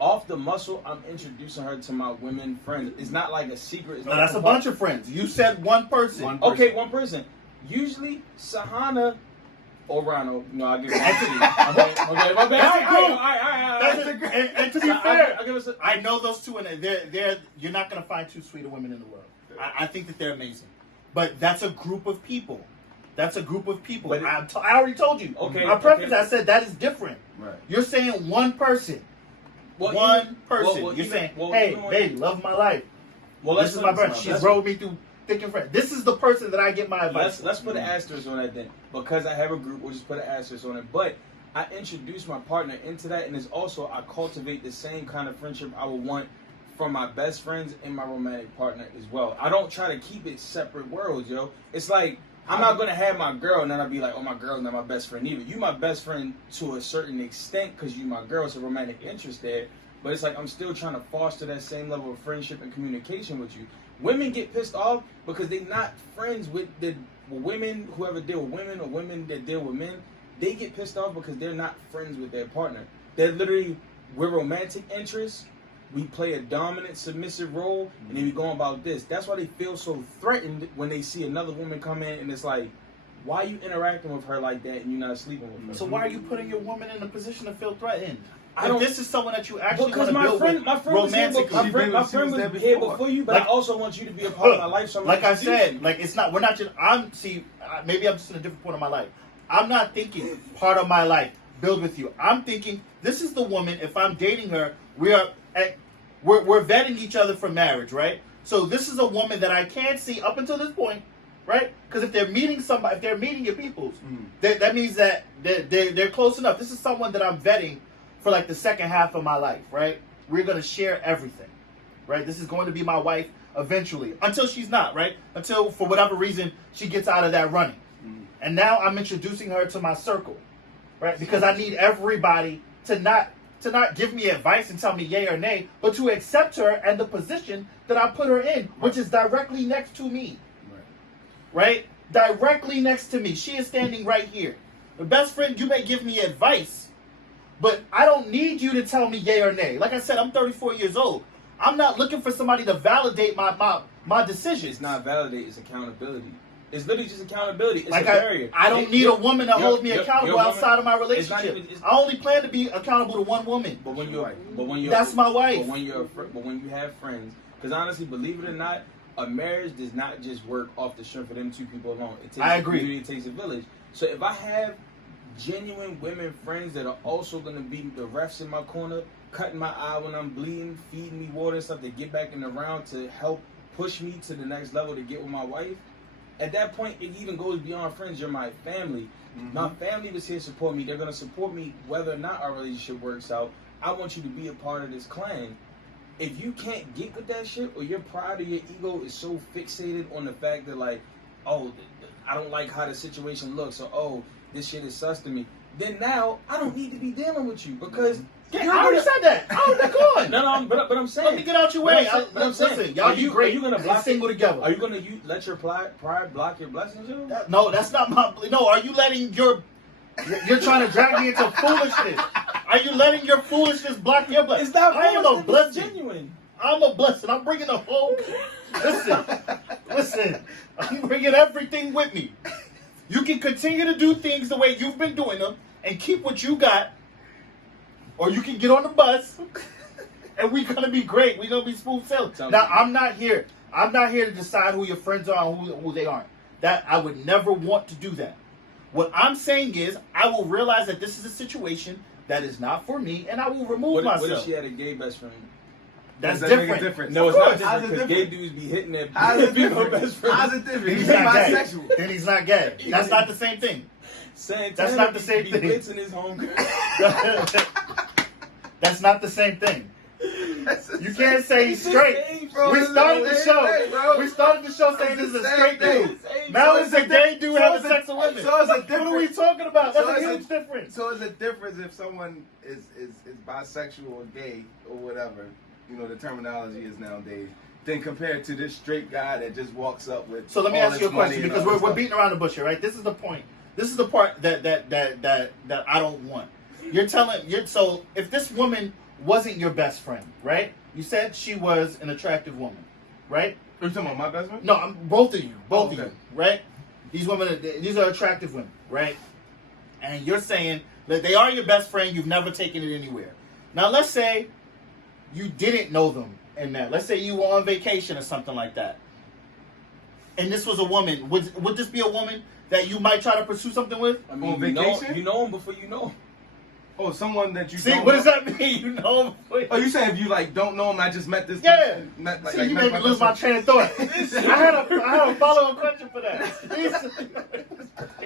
off the muscle, I'm introducing her to my women friends. It's not like a secret. It's No, not that's a bunch of friends. You said one person. Okay, one person. Usually, Sahana or Rano. No, I'll give it to you. Okay, my bad. That's a group. And to be fair, I'll give us I know those two, and they're you're not going to find two sweeter women in the world. I think that they're amazing. But that's a group of people. That's a group of people. But I already told you. Okay. I prefaced that. I said that is different. Right. You're saying one person. One person. You're saying, hey, baby, love of my life. Well, This is my friend. She's rode me through thick and friend. This is the person that I get my advice. Let's put an asterisk on that then. Because I have a group, we'll just put an asterisk on it. But I introduce my partner into that, and it's also I cultivate the same kind of friendship I would want from my best friends and my romantic partner as well. I don't try to keep it separate worlds, yo. It's like I'm not gonna have my girl and then I'll be like, oh, my girl's not my best friend either. You my best friend to a certain extent because you my girl, it's a romantic interest there. But it's like I'm still trying to foster that same level of friendship and communication with you. Women get pissed off because they're not friends with the women who ever deal with women or women that deal with men. They get pissed off because they're not friends with their partner. They're literally, we're romantic interests. We play a dominant, submissive role, and then we go about this. That's why they feel so threatened when they see another woman come in, and it's like, why are you interacting with her like that and you're not sleeping with her? So why are you putting your woman in a position to feel threatened? I don't. If this is someone that you actually Because want to build with my friend was here before you, but I also want you to be a part of my life. So I'm like I introduce said, you. like it's not. We're not just. Maybe I'm just in a different point of my life. I'm not thinking part of my life build with you. I'm thinking this is the woman. If I'm dating her, we're vetting each other for marriage, right? So this is a woman that I can't see up until this point, right? Because if they're meeting somebody, if they're meeting your peoples, that means that they're close enough. This is someone that I'm vetting for like the second half of my life, right? We're gonna share everything, right? This is going to be my wife eventually, until she's not, right? Until for whatever reason she gets out of that running, and now I'm introducing her to my circle, right? Because I need everybody to not give me advice and tell me yay or nay, but to accept her and the position that I put her in, which is directly next to me, right? Directly next to me. She is standing right here. The best friend, you may give me advice, but I don't need you to tell me yay or nay. Like I said, I'm 34 years old. I'm not looking for somebody to validate my decisions. It's not validate, it's accountability. It's literally just accountability. It's like a barrier. I don't need a woman to hold me accountable woman, outside of my relationship. I only plan to be accountable to one woman. But when you're that's my wife. But when you have friends, because honestly, believe it or not, a marriage does not just work off the strength of them two people alone. It takes I agree. a community, it takes a village. So if I have genuine women friends that are also going to be the refs in my corner, cutting my eye when I'm bleeding, feeding me water and stuff to get back in the round to help push me to the next level to get with my wife, at that point, it even goes beyond friends. You're my family. My family was here to support me. They're going to support me whether or not our relationship works out. I want you to be a part of this clan. If you can't get with that shit, or your pride or your ego is so fixated on the fact that, like, oh, I don't like how the situation looks, or oh, this shit is sus to me, then now I don't need to be dealing with you because I already said that. I already gone. No, but I'm saying. Let me get out your way. But I'm saying, listen, y'all be great. Are you gonna block single together? Are you gonna let your pride block your blessings? No, that's not my. No, are you letting you're trying to drag me into foolishness? Are you letting your foolishness block your blessing? It's not. I am a blessing. Genuine. I'm a blessing. I'm bringing the whole. Listen. I'm bringing everything with me. You can continue to do things the way you've been doing them and keep what you got, or you can get on the bus and we're gonna be great. We're gonna be smooth sailing. Now, I'm not here to decide who your friends are and who they aren't. That I would never want to do that. What I'm saying is, I will realize that this is a situation that is not for me, and I will remove myself. What if she had a gay best friend? That's Does that different. make a difference? No, it's not different How's it because different? gay dudes be hitting their How's it female different? best friend. How's it different? Then He's he's not gay. bisexual. Then he's not gay. That's not the same thing. Santana not the same be thing. blitzing his home. That's not the same thing. You can't say he's straight. Bro, We it's started the the same show. thing, bro. We started the show saying this is a straight dude. Now So it's it's a a gay dude so having it's a- sex with women. so it's a What are we difference. talking about? That's So a it's huge difference. So it's a difference if someone is bisexual or gay or whatever, you know, the terminology is nowadays, than compared to this straight guy that just walks up with. So let me all ask you a this money question and because all this we're stuff. beating around the bush here, right? This is the point. This is the part that I don't want. So if this woman wasn't your best friend, right? You said she was an attractive woman, right? Are you talking about my best friend? No, both of you, Oh, okay. right? These are attractive women, right? And you're saying that they are your best friend. You've never taken it anywhere. Now, let's say you didn't know them in that. Let's say you were on vacation or something like that, and this was a woman. Would this be a woman that you might try to pursue something with? I mean, On you vacation? know him before you know him. Oh, someone that you See, don't what know. does that mean? You know him. Oh, you saying if you like don't know him, I just met this Yeah. person? Met, See, you made me lose person. my train of thought. I had a follow-up question for that.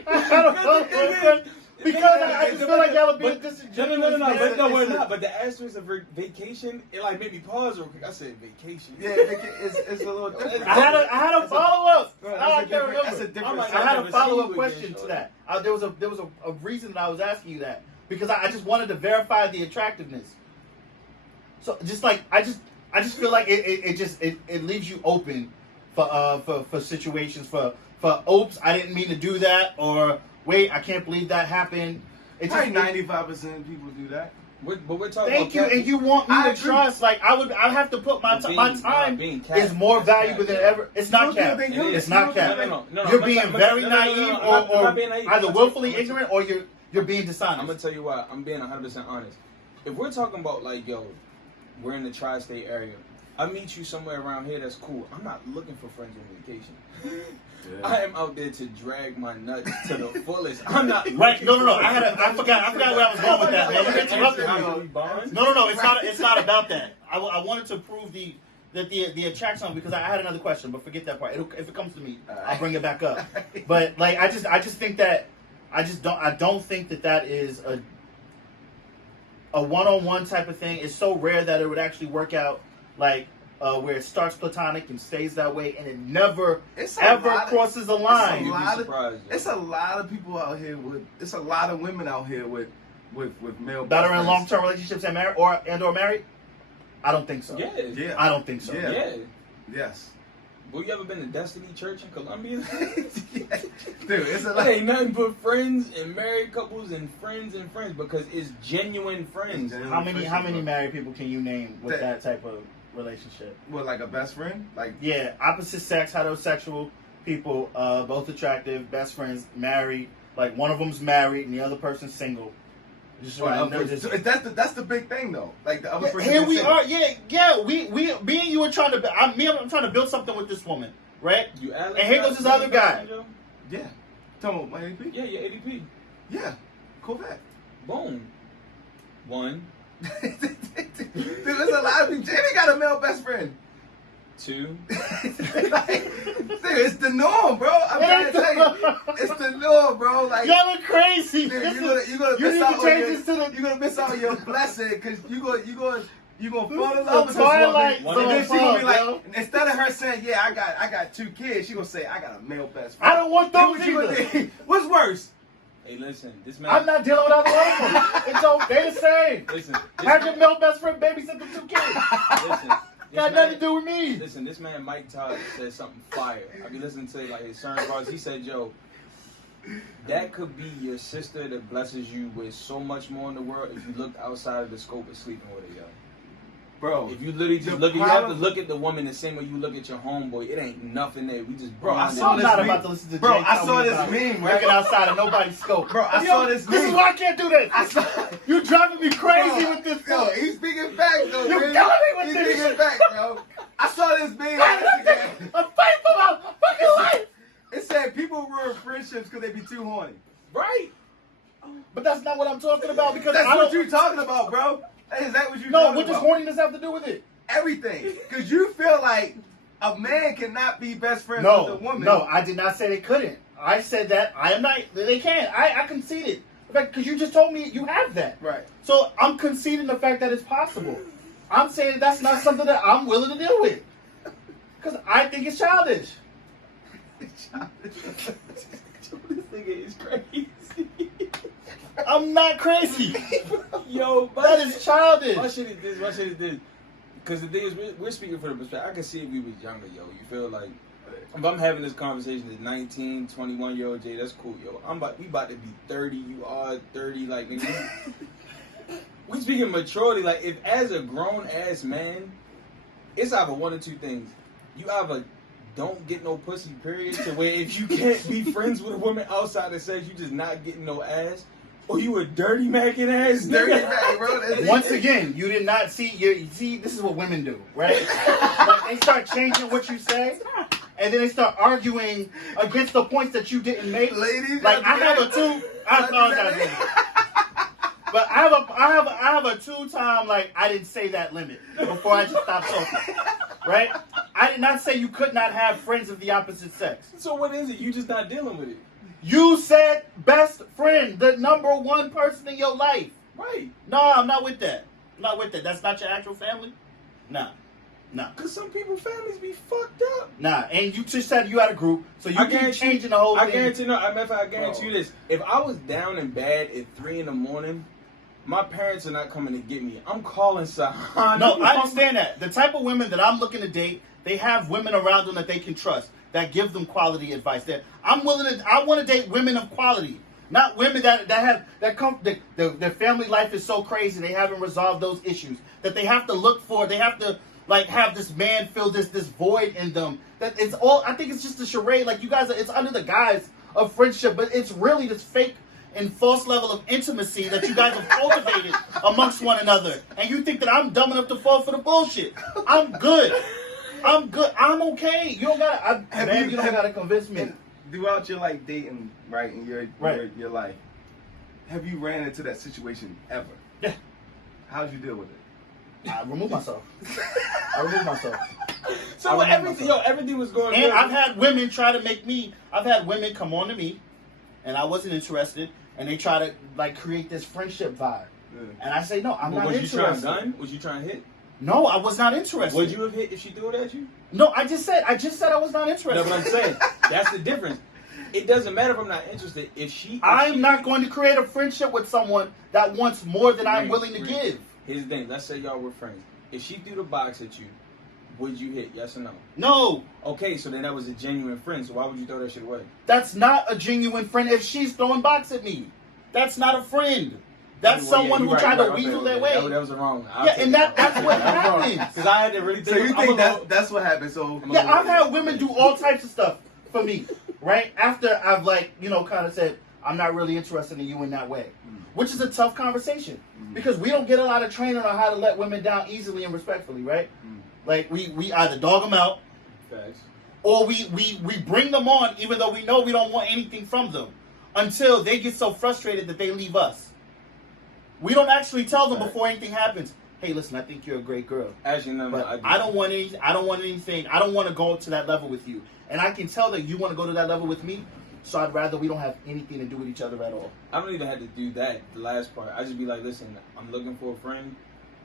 I had a follow-up question because I just feel like y'all are being disingenuous. No, but no, it's we're a- not. But the asterisk of vacation, it like made me pause real quick. I said vacation. Yeah, it's a little different. I had a follow-up. Bro, I that's can't a remember. different I'm like, I had a never follow-up seen you question again, to shorty. that. There was a reason that I was asking you that because I just wanted to verify the attractiveness. So just like I just feel like it leaves you open for situations for oops, I didn't mean to do that, or wait, I can't believe that happened. It's Probably just 95% of people do that. But we're talking thank you, about and you want me I to agree. trust? Like I have to put my time being cat. is more That's valuable cat, than yeah. ever. It's not You don't cap. think- It It's is. not cap. No. You're I'm being gonna- very no, no, no, naive, no, I'm or not being naive. either I'm willfully gonna- ignorant, or you're being dishonest. I'm gonna tell you why. I'm being 100% honest. If we're talking about like, yo, we're in the tri-state area. I meet you somewhere around here. That's cool. I'm not looking for friends on vacation. I am out there to drag my nuts to the fullest. I'm not Right? No. looking I forgot where I was going with that, man. You interrupted me. Bond? No. It's not about that. I wanted to prove the attraction because I had another question, but forget that part. If it comes to me, I'll bring it back up. But like, I just think that I don't think that is a one-on-one type of thing. It's so rare that it would actually work out like where it starts platonic and stays that way, and it never ever crosses the line. You'd be surprised, It's a lot of people out here with. It's a lot of women out here with male. That are in best friends. long-term relationships and married. I don't think so. Yeah. Yeah. I don't think so. Yeah. Yeah. Yes. Well, you ever been to Destiny Church in Columbia? Dude, it's a It lot. ain't nothing but friends and married couples and friends because it's genuine friends. How many married people can you name with That- that type of relationship? What, like a best friend? Like Yeah, opposite sex, heterosexual people, both attractive, best friends, married. Like one of them's married and the other person's single. Just well, right. so that's the big thing though. Like the other person. Here is we single. are. Yeah. We me and you are trying to. I'm trying to build something with this woman, right? You Alex, And here goes this other guy. Yeah. Talking about my ADP. Yeah, your ADP. Yeah. Corvette. Boom. One, Dude, there's a lot of people. Jamie got a male best friend. two. Like, dude, it's the norm, bro. I'm trying to tell you, it's the norm, bro. Like, Y'all are crazy. dude, This you're is- gonna you miss need out to on change your, this to the. you're gonna miss out on your blessing because you're gonna fall in The love with this Twilight woman, and then she Zone gonna be like, yo. instead of her saying, "Yeah, I got 2 kids," she gonna say, "I got a male best friend." I don't want Then those what you either. gonna do? What's worse? Hey, listen, this man. I'm not dealing with either one of them. It's all they the same. Listen, this Have your man, male best friend babysit the 2 kids. listen. Got nothing to do with me. Listen, this man Mike Todd said something fire. I be listening to like his sermon bars. He said, "Yo, that could be your sister that blesses you with so much more in the world if you looked outside of the scope of sleeping with her, yo." Bro, If you literally just the look, you have to problem- look at the woman the same way you look at your homeboy. It ain't nothing there. We just Bro, I bonded. saw I'm this not meme. about to listen to Bro, Jay I tell saw me this about meme, working right? outside of nobody's scope. Bro, I Yo, saw this This is meme. why I can't do this. I saw. You driving me crazy Bro, with this. Yo, he's speaking facts though, You man. killing me with He's this. speaking facts, bro. I saw this meme on Instagram. I'm faithful about fucking life. It said people ruin friendships because they be too horny. Right. But that's not what I'm talking about because That's I what don't. you're talking about, bro. Is that what you're No, talking what does about? horniness have to do with it? Everything. Because you feel like a man cannot be best friends No, with a woman. no, I did not say they couldn't. I said that I am not. They can't. I conceded. In fact, because you just told me you have that. Right. So I'm conceding the fact that it's possible. I'm saying that's not something that I'm willing to deal with. Because I think it's childish. This nigga is crazy. I'm not crazy. Yo, That is childish. My shit is this. My shit is this. Because the thing is, we're speaking from the perspective. I can see if we was younger, yo. You feel like if I'm having this conversation at 19, 21-year-old Jay, that's cool, yo. We about to be 30. You are 30. Like, nigga, we speaking maturity. Like, if as a grown ass man, it's either one or two things. You either don't get no pussy, period, to where if you can't be friends with a woman outside of sex, you just not getting no ass. Or you a dirty macking ass Dirty nigga. Mac, bro. Once again, you did not see. You see, this is what women do, right? Like they start changing what you say, and then they start arguing against the points that you didn't make. Ladies, Like I have a two. I apologize, ladies. But I have a 2-time like I didn't say that limit before I just stopped talking. Right? I did not say you could not have friends of the opposite sex. So what is it? You just not dealing with it. You said best friend, the number one person in your life. Right. No, I'm not with that. I'm not with that. That's not your actual family? Nah. Nah. Because some people's families be fucked up. Nah. And you just said you had a group, so you I keep guarantee- changing the whole I thing. guarantee, no, matter of fact, I guarantee Bro. you this. If I was down in bed at 3 in the morning, my parents are not coming to get me. I'm calling Sahan. No, I understand that. The type of women that I'm looking to date, they have women around them that they can trust, that give them quality advice. That I want to date women of quality, not women their family life is so crazy they haven't resolved those issues that they have to look for. They have to like have this man fill this void in them. That it's all. I think it's just a charade. Like you guys, it's under the guise of friendship, but it's really this fake and false level of intimacy that you guys have cultivated amongst one another. And you think that I'm dumb enough to fall for the bullshit. I'm good. I'm good. I'm okay. You don't gotta. You don't gotta convince me. And throughout your like dating, right, in your life, have you ran into that situation ever? Yeah. How'd you deal with it? I remove myself. So I remember everything was going And good. I've had women try to make me. I've had women come on to me, and I wasn't interested, and they try to like create this friendship vibe. Yeah. And I say no, I'm not was you trying interested. gun? Was you trying to hit? No, I was not interested. Would you have hit if she threw it at you? No, I just said I was not interested. No, but I'm saying that's the difference. It doesn't matter if I'm not interested. I'm not going to create a friendship with someone that wants more than I'm willing to Right. give. Here's the thing. Let's say y'all were friends. If she threw the box at you, would you hit? Yes or no? No, Okay, so then that was a genuine friend. So why would you throw that shit away? that's not a genuine friend. If she's throwing box at me, that's not a friend. That's Well, yeah, someone you're who right, tried you're to right. weasel Okay, their okay. way. That was the wrong one. Yeah, and that's what happens. Because I had to really So think. you think that's what happened? So Yeah, I've had women do all types of stuff for me, right? After I've kind of said, I'm not really interested in you in that way. Which is a tough conversation. Because we don't get a lot of training on how to let women down easily and respectfully, right? Like, we either dog them out, Facts. or we bring them on even though we know we don't want anything from them until they get so frustrated that they leave us. We don't actually tell them before anything happens, hey, listen, I think you're a great girl. Actually, no, But I don't want anything. I don't want to go to that level with you. And I can tell that you want to go to that level with me. So I'd rather we don't have anything to do with each other at all. I don't even have to do that. The last part, I just be like, listen, I'm looking for a friend.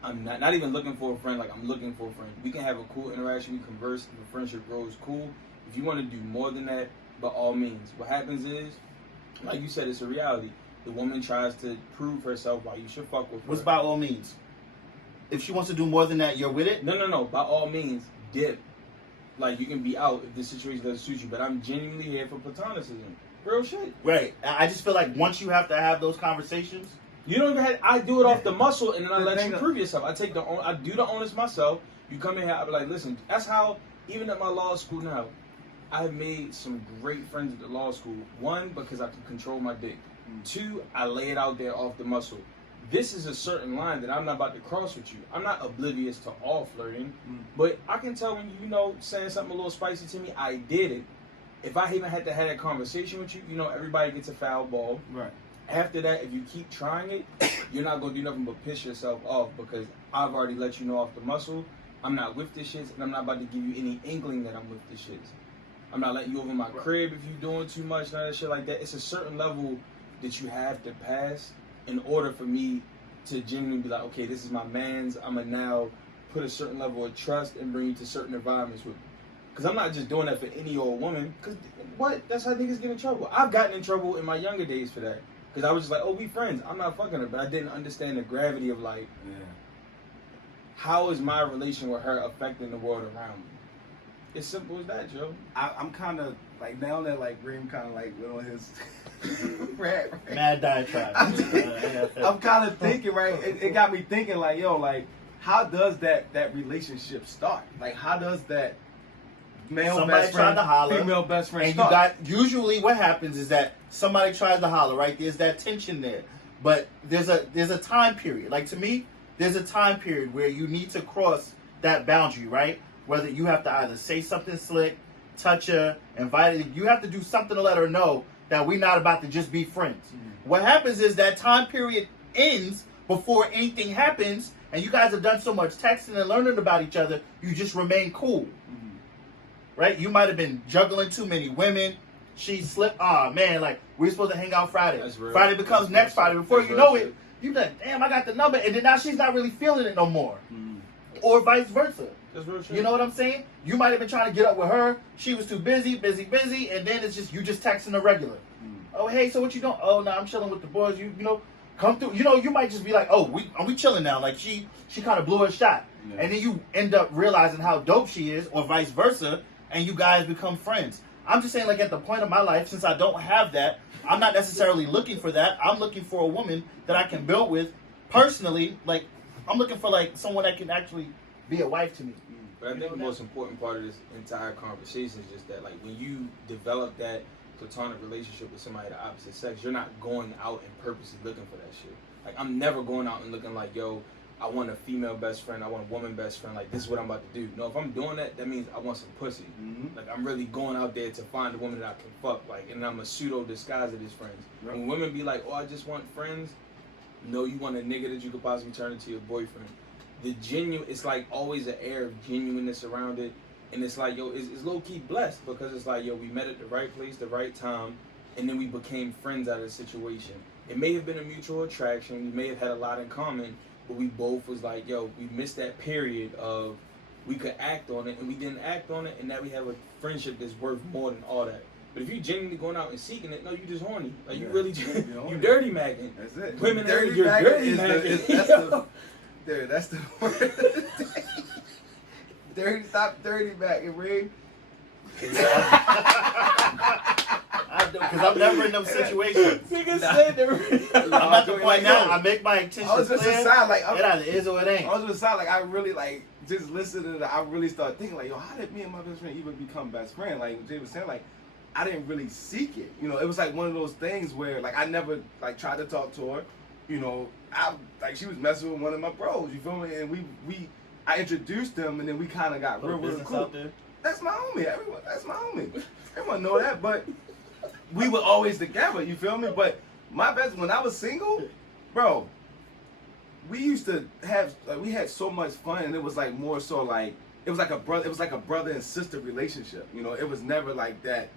I'm not even looking for a friend. Like I'm looking for a friend. We can have a cool interaction. We converse. The friendship grows. Cool. If you want to do more than that, by all means. What happens is, like you said, it's a reality. The woman tries to prove herself why you should fuck with her. What's by all means? If she wants to do more than that, you're with it? No. By all means, dip. Like, you can be out if the situation doesn't suit you. But I'm genuinely here for platonicism. Real shit. Right. I just feel like once you have to have those conversations, You don't even have. I do it off the muscle, and then I The let thing you that- prove yourself. I do the onus myself. You come in here, I be like, listen. That's how. Even at my law school now, I've made some great friends at the law school. One, because I can control my dick. Two, I lay it out there off the muscle. This is a certain line that I'm not about to cross with you. I'm not oblivious to all flirting, but I can tell when saying something a little spicy to me, I did it. If I even had to have that conversation with you, everybody gets a foul ball. Right. After that, if you keep trying it, you're not gonna do nothing but piss yourself off because I've already let you know off the muscle. I'm not with the shits, and I'm not about to give you any inkling that I'm with the shits. I'm not letting you over my crib if you're doing too much, none of that shit like that. It's a certain level that you have to pass in order for me to genuinely be like, okay, this is my man's. I'm gonna now put a certain level of trust and bring you to certain environments with me. Because I'm not just doing that for any old woman. Because what? That's how niggas get in trouble. I've gotten in trouble in my younger days for that. Because I was just like, oh, we friends. I'm not fucking her. But I didn't understand the gravity of like, how is my relation with her affecting the world around me? It's simple as that, Joe. I'm kind of like now that like Reem kind of like went on his rant. Mad diatribe. I'm kind of thinking, right? It got me thinking, like, yo, like, how does that relationship start? Like, how does that male Somebody best friend, tried to holler, female best friend and start? usually what happens is that somebody tries to holler, right? There's that tension there, but there's a time period. Like to me, there's a time period where you need to cross that boundary, right? Whether you have to either say something slick, touch her, invite her, you have to do something to let her know that we're not about to just be friends. What happens is that time period ends before anything happens, and you guys have done so much texting and learning about each other, you just remain cool. Right? You might have been juggling too many women. She slipped. Oh man, like we're supposed to hang out Friday. That's real. Friday becomes next Friday. Before you know it, you're like, damn, I got the number, and then now she's not really feeling it no more, or vice versa. That's real shit. You know what I'm saying? You might have been trying to get up with her. She was too busy, and then it's just you just texting her regular. Oh hey, so what you doing? Oh no, I'm chilling with the boys. You know, come through. You know, you might just be like, oh, we chilling now. Like she kind of blew her shot, and then you end up realizing how dope she is, or vice versa, and you guys become friends. I'm just saying, like at the point of my life, since I don't have that, I'm not necessarily looking for that. I'm looking for a woman that I can build with personally. Like I'm looking for like someone that can actually be a wife to me. But I think the most important part of this entire conversation is just that, like, when you develop that platonic relationship with somebody of the opposite sex, you're not going out and purposely looking for that shit. Like, I'm never going out and looking like, yo, I want a female best friend, I want a woman best friend, like, this is what I'm about to do. No, if I'm doing that, that means I want some pussy. Like, I'm really going out there to find a woman that I can fuck, like, and I'm a pseudo disguise of these friends. Right. When women be like, oh, I just want friends, no, you want a nigga that you could possibly turn into your boyfriend. It's like always an air of genuineness around it, and it's like, yo, it's low-key blessed, because it's like, yo, we met at the right place, the right time, and then we became friends out of the situation. It may have been a mutual attraction, we may have had a lot in common, but we both was like, yo, we missed that period of we could act on it, and we didn't act on it, and now we have a friendship that's worth more than all that. But if you genuinely going out and seeking it, no, you just horny. Like, you really just, you dirty magging. That's it. Women, dirty you're magging dirty is magging. that's the word of the day. Dirty, stop dirty magging, Reem. Because I'm never in those situations. Nigga said I'm at the point now. I make my intentions I was just clear. aside, like, It either is or it ain't. I was just aside, like, I really, like, just listening to that, I really started thinking, like, yo, how did me and my best friend even become best friends? Like Jay was saying, like, I didn't really seek it. You know, it was like one of those things where, like, I never, like, tried to talk to her. You know, she was messing with one of my bros, you feel me? And I introduced them, and then we kind of got real cool. Out there. That's my homie. That's my homie. Everyone know that, but we were always together, you feel me? But when I was single, bro, we used to have, we had so much fun, and it was like more so like, it was like a brother and sister relationship. You know, it was never like that,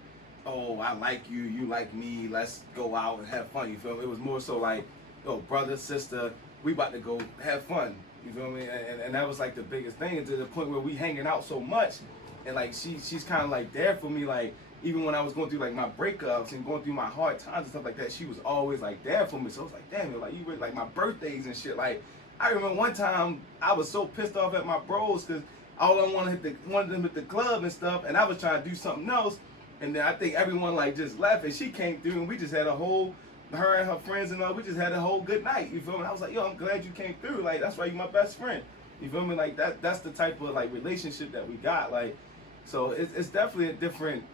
oh, I like you, you like me, let's go out and have fun, you feel me? It was more so like, yo, brother, sister, we about to go have fun, you feel me? And that was like the biggest thing, to the point where we hanging out so much, and like she's kind of like there for me, like even when I was going through like my breakups and going through my hard times and stuff like that, she was always like there for me. So I was like, damn, yo, like you really, like my birthdays and shit. Like I remember one time I was so pissed off at my bros because all I wanted them at the club and stuff, and I was trying to do something else, and then I think everyone like just left, and she came through, and we just had a whole her and her friends and all, we just had a whole good night. You feel me? I was like, yo, I'm glad you came through. Like, that's why you my best friend. You feel me? Like that's the type of like relationship that we got. Like, so it's definitely a different.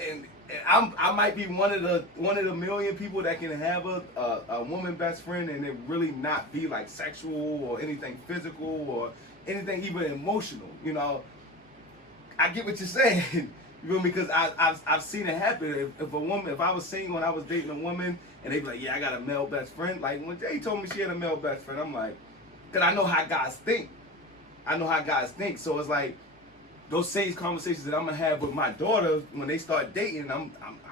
And I might be one of the million people that can have a woman best friend and it really not be like sexual or anything physical or anything even emotional. You know, I get what you're saying. You feel me? Because I've seen it happen. If a woman, if I was single and I was dating a woman and they be like, yeah, I got a male best friend. Like when Jay told me she had a male best friend, I'm like, because I know how guys think. So it's like those same conversations that I'm gonna have with my daughter when they start dating. I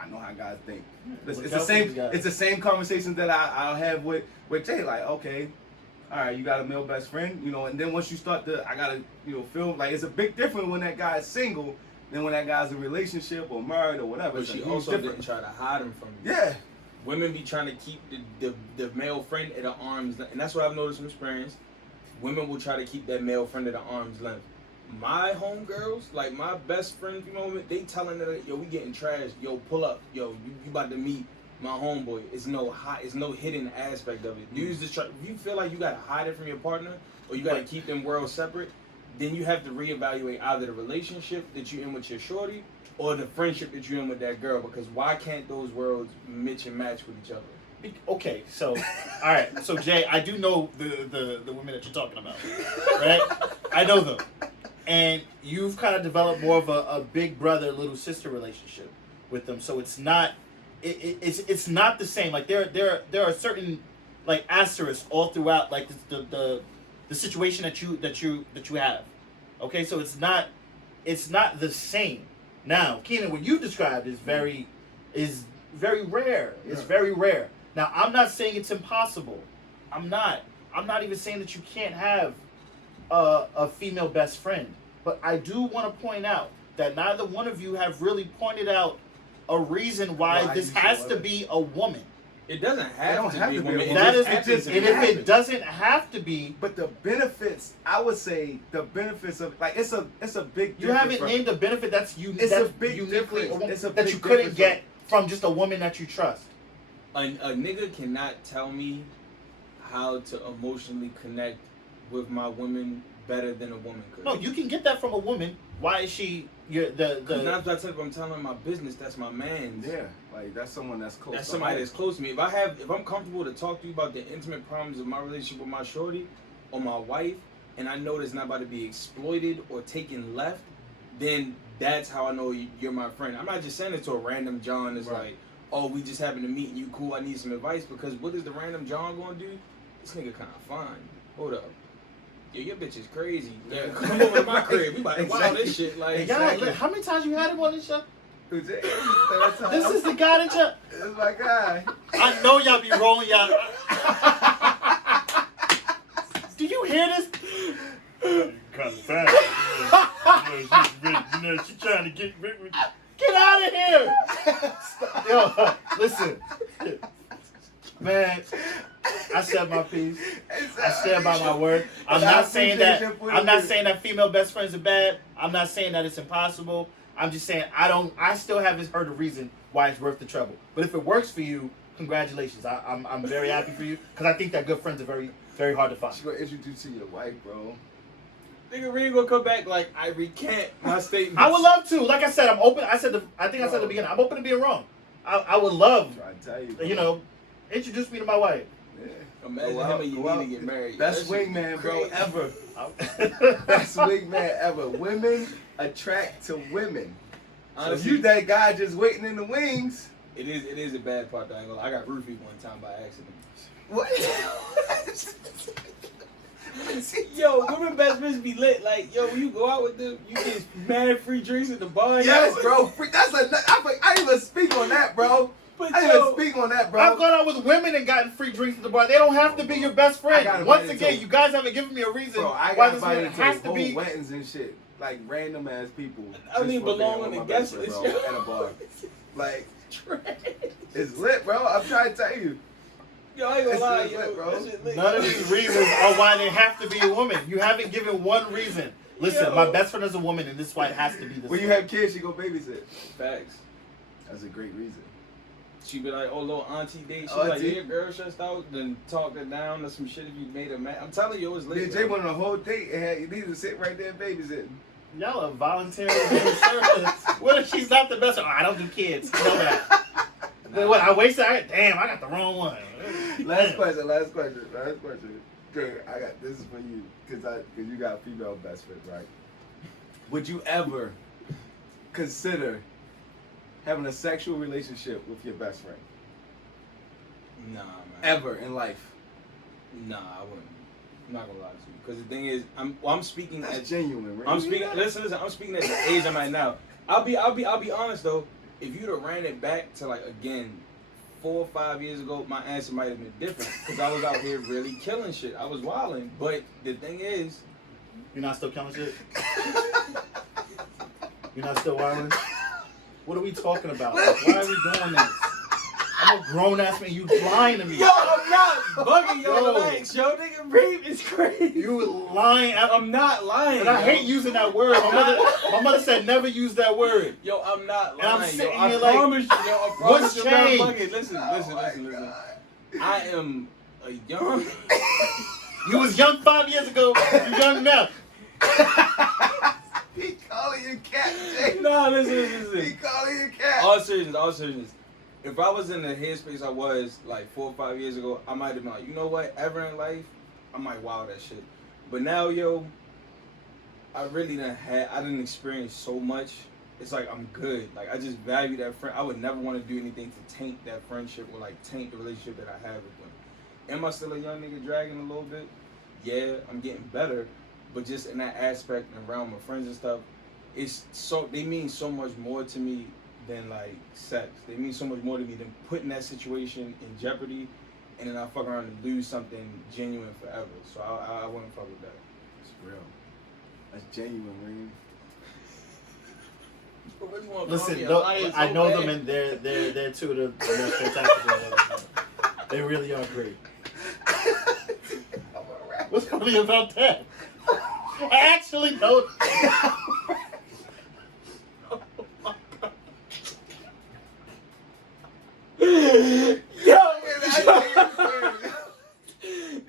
know how guys think. It's the same. It's the same conversations that I'll have with Jay. Like, okay, all right, you got a male best friend, you know, and then once you start I gotta, you know, feel like it's a big difference when that guy is single than when that guy's in a relationship or married or whatever. But she also didn't try to hide him from you. Yeah. Women be trying to keep the male friend at an arm's length, and that's what I've noticed from experience. Women will try to keep that male friend at an arm's length. My homegirls, like my best friend, you know, they telling her, yo, we getting trashed. Yo, pull up. Yo, you about to meet my homeboy. It's no hidden aspect of it. Dudes just try. If you feel like you gotta hide it from your partner or you gotta keep them worlds separate, then you have to reevaluate either the relationship that you're in with your shorty or the friendship that you're in with that girl. Because why can't those worlds mix and match with each other? Okay, so, all right. So, Jay, I do know the women that you're talking about, right? I know them. And you've kind of developed more of a big brother, little sister relationship with them. So it's not, it's not the same. Like there are certain like asterisks all throughout like the situation that you have. Okay, so it's not the same. Now, Keenan, what you described is very rare. It's very rare. Now, I'm not saying it's impossible. I'm not even saying that you can't have a female best friend. But I do want to point out that neither one of you have really pointed out a reason why this has to be a woman. It doesn't have to be a woman. And if it doesn't have to be, but the benefits, I would say the benefits of like it's a big. You haven't named a benefit that's It's a big uniquely difference. that you couldn't get from just a woman that you trust. A nigga cannot tell me how to emotionally connect with my women better than a woman could. No, you can get that from a woman. Why is she That's I'm telling my business. That's my man's. Yeah, like that's someone that's close. That's somebody that's close to me. If I'm comfortable to talk to you about the intimate problems of my relationship with my shorty or my wife, and I know it's not about to be exploited or taken left, then that's how I know you're my friend. I'm not just saying it to a random John that's like, oh, we just happened to meet and you cool, I need some advice, because what is the random John gonna do? This nigga kind of fine. Hold up. Yo, your bitch is crazy. Yeah, come over to my crib. We about to wow this shit. Like, exactly. How many times you had him on this show? This is the guy that you... This is my guy. I know y'all be rolling y'all. Do you hear this? Kind of fast. She's trying to get rid of me. Get out of here! Yo, listen. Man, I said my piece. I stand by my word. I'm not saying that female best friends are bad. I'm not saying that it's impossible. I'm just saying I still haven't heard a reason why it's worth the trouble. But if it works for you, congratulations. I'm very happy for you because I think that good friends are very, very hard to find. She's gonna introduce you to your wife, bro. Nigga really gonna come back like I recant my statement. I would love to. Like I said, I'm open. I think I said at the beginning, I'm open to being wrong. I would love, you know, introduce me to my wife. Yeah. Imagine him and you need to get married. Best wingman, bro, ever. Best wingman ever. Women attract to women. Honestly, so if you that guy just waiting in the wings. It is a bad part. I ain't gonna lie. I got roofied one time by accident. What? Yo, women best friends be lit. Like, yo, when you go out with them, you get mad free drinks at the bar. Yes, bro. I didn't even speak on that, bro. But I didn't even speak on that, bro. I've gone out with women and gotten free drinks at the bar. They don't have to be your best friend. Once again, you guys haven't given me a reason why this man has to be. Weddings and shit, like random ass people. I mean, belong on the guest list at a bar. Like, it's lit, bro. I'm trying to tell you. Yo, I ain't gonna lie, yo, bro. None of these reasons are why they have to be a woman. You haven't given one reason. Listen, my best friend is a woman, and this is why it has to be this. When you have kids, you go babysit. Facts. That's a great reason. She be like, oh, little auntie date. She be like, Auntie. yeah, girl, stressed out. Then talk her down to some shit if you made her mad. I'm telling you, it was Me lit. and Jay went on a whole date and had, you needed to sit right there and babysit. Y'all are voluntarily being servants. What if she's not the best? Oh, I don't do kids. You know that. Then what? I wasted. Damn, I got the wrong one. Last question. Okay, I got this is for you because you got a female best friend, right? Would you ever consider having a sexual relationship with your best friend? Nah, man. Ever in life? Nah, I wouldn't. I'm not gonna lie to you. Because the thing is, I'm speaking That's as genuine, right? I'm speaking. Listen. I'm speaking at the age I'm at now. I'll be honest though. If you'd have ran it back to like again 4 or 5 years ago, my answer might have been different because I was out here really killing shit. I was wilding. But the thing is, You're not still killing shit? You're not still wilding? What are we talking about? Like, why are we doing this? I'm a grown ass man. You lying to me. yo, I'm not bugging your Yo. legs, yo. Nigga, Reem is crazy. You lying. I'm not lying. And I yo. hate using that word. My mother said never use that word. Yo, I'm not And I'm lying. sitting Yo, I here like, promise you. Yo, I what's promise you, I'm not changed? bugging. Listen. I am a young. You was young 5 years ago. You're young now. He calling you cat, Jay. No, listen. He calling you cat. All seriousness. If I was in the headspace I was like 4 or 5 years ago, I might have been like, you know what? Ever in life, I might wow that shit. But now, yo, I really I didn't experience so much. It's like I'm good. Like I just value that friend. I would never want to do anything to taint that friendship or like taint the relationship that I have with them. Am I still a young nigga dragging a little bit? Yeah, I'm getting better. But just in that aspect and realm of friends and stuff, they mean so much more to me than like sex. They mean so much more to me than putting that situation in jeopardy and then I fuck around and lose something genuine forever. So I wouldn't fuck with that. It's real. That's genuine, man. Listen, I know them and they're two of the most fantastic. They really are great. What's funny about that? I actually know.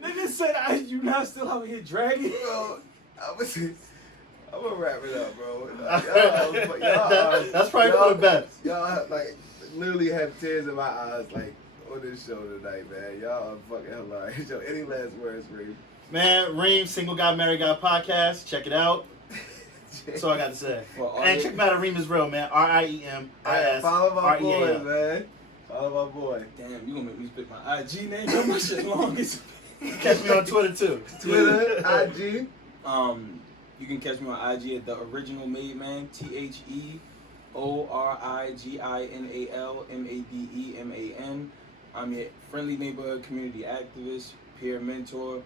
Nigga said, you not still out here dragging? Bro, I'm gonna wrap it up, bro. That's probably for the best. Y'all like literally have tears in my eyes, like on this show tonight, man. Y'all are fucking hilarious. Yo, any last words, Reem? Man, Reem, Single Guy, Married Guy podcast. Check it out. That's all I got to say. And check me out at Reem is Real, man. RIEMIS. Follow my boy, REAL. man. Follow my boy. Damn, you gonna make me spit my IG name? Yo, my shit long as. Catch me on Twitter too. Twitter, IG. You can catch me on IG at The Original Made Man, TheOriginalMademan. I'm a friendly neighborhood community activist, peer mentor,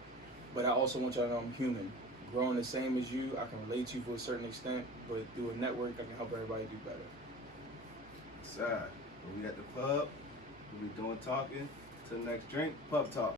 but I also want y'all to know I'm human. Growing the same as you, I can relate to you to a certain extent, but through a network, I can help everybody do better. Side. We at the pub. We doing talking. Till next drink. Pub talk.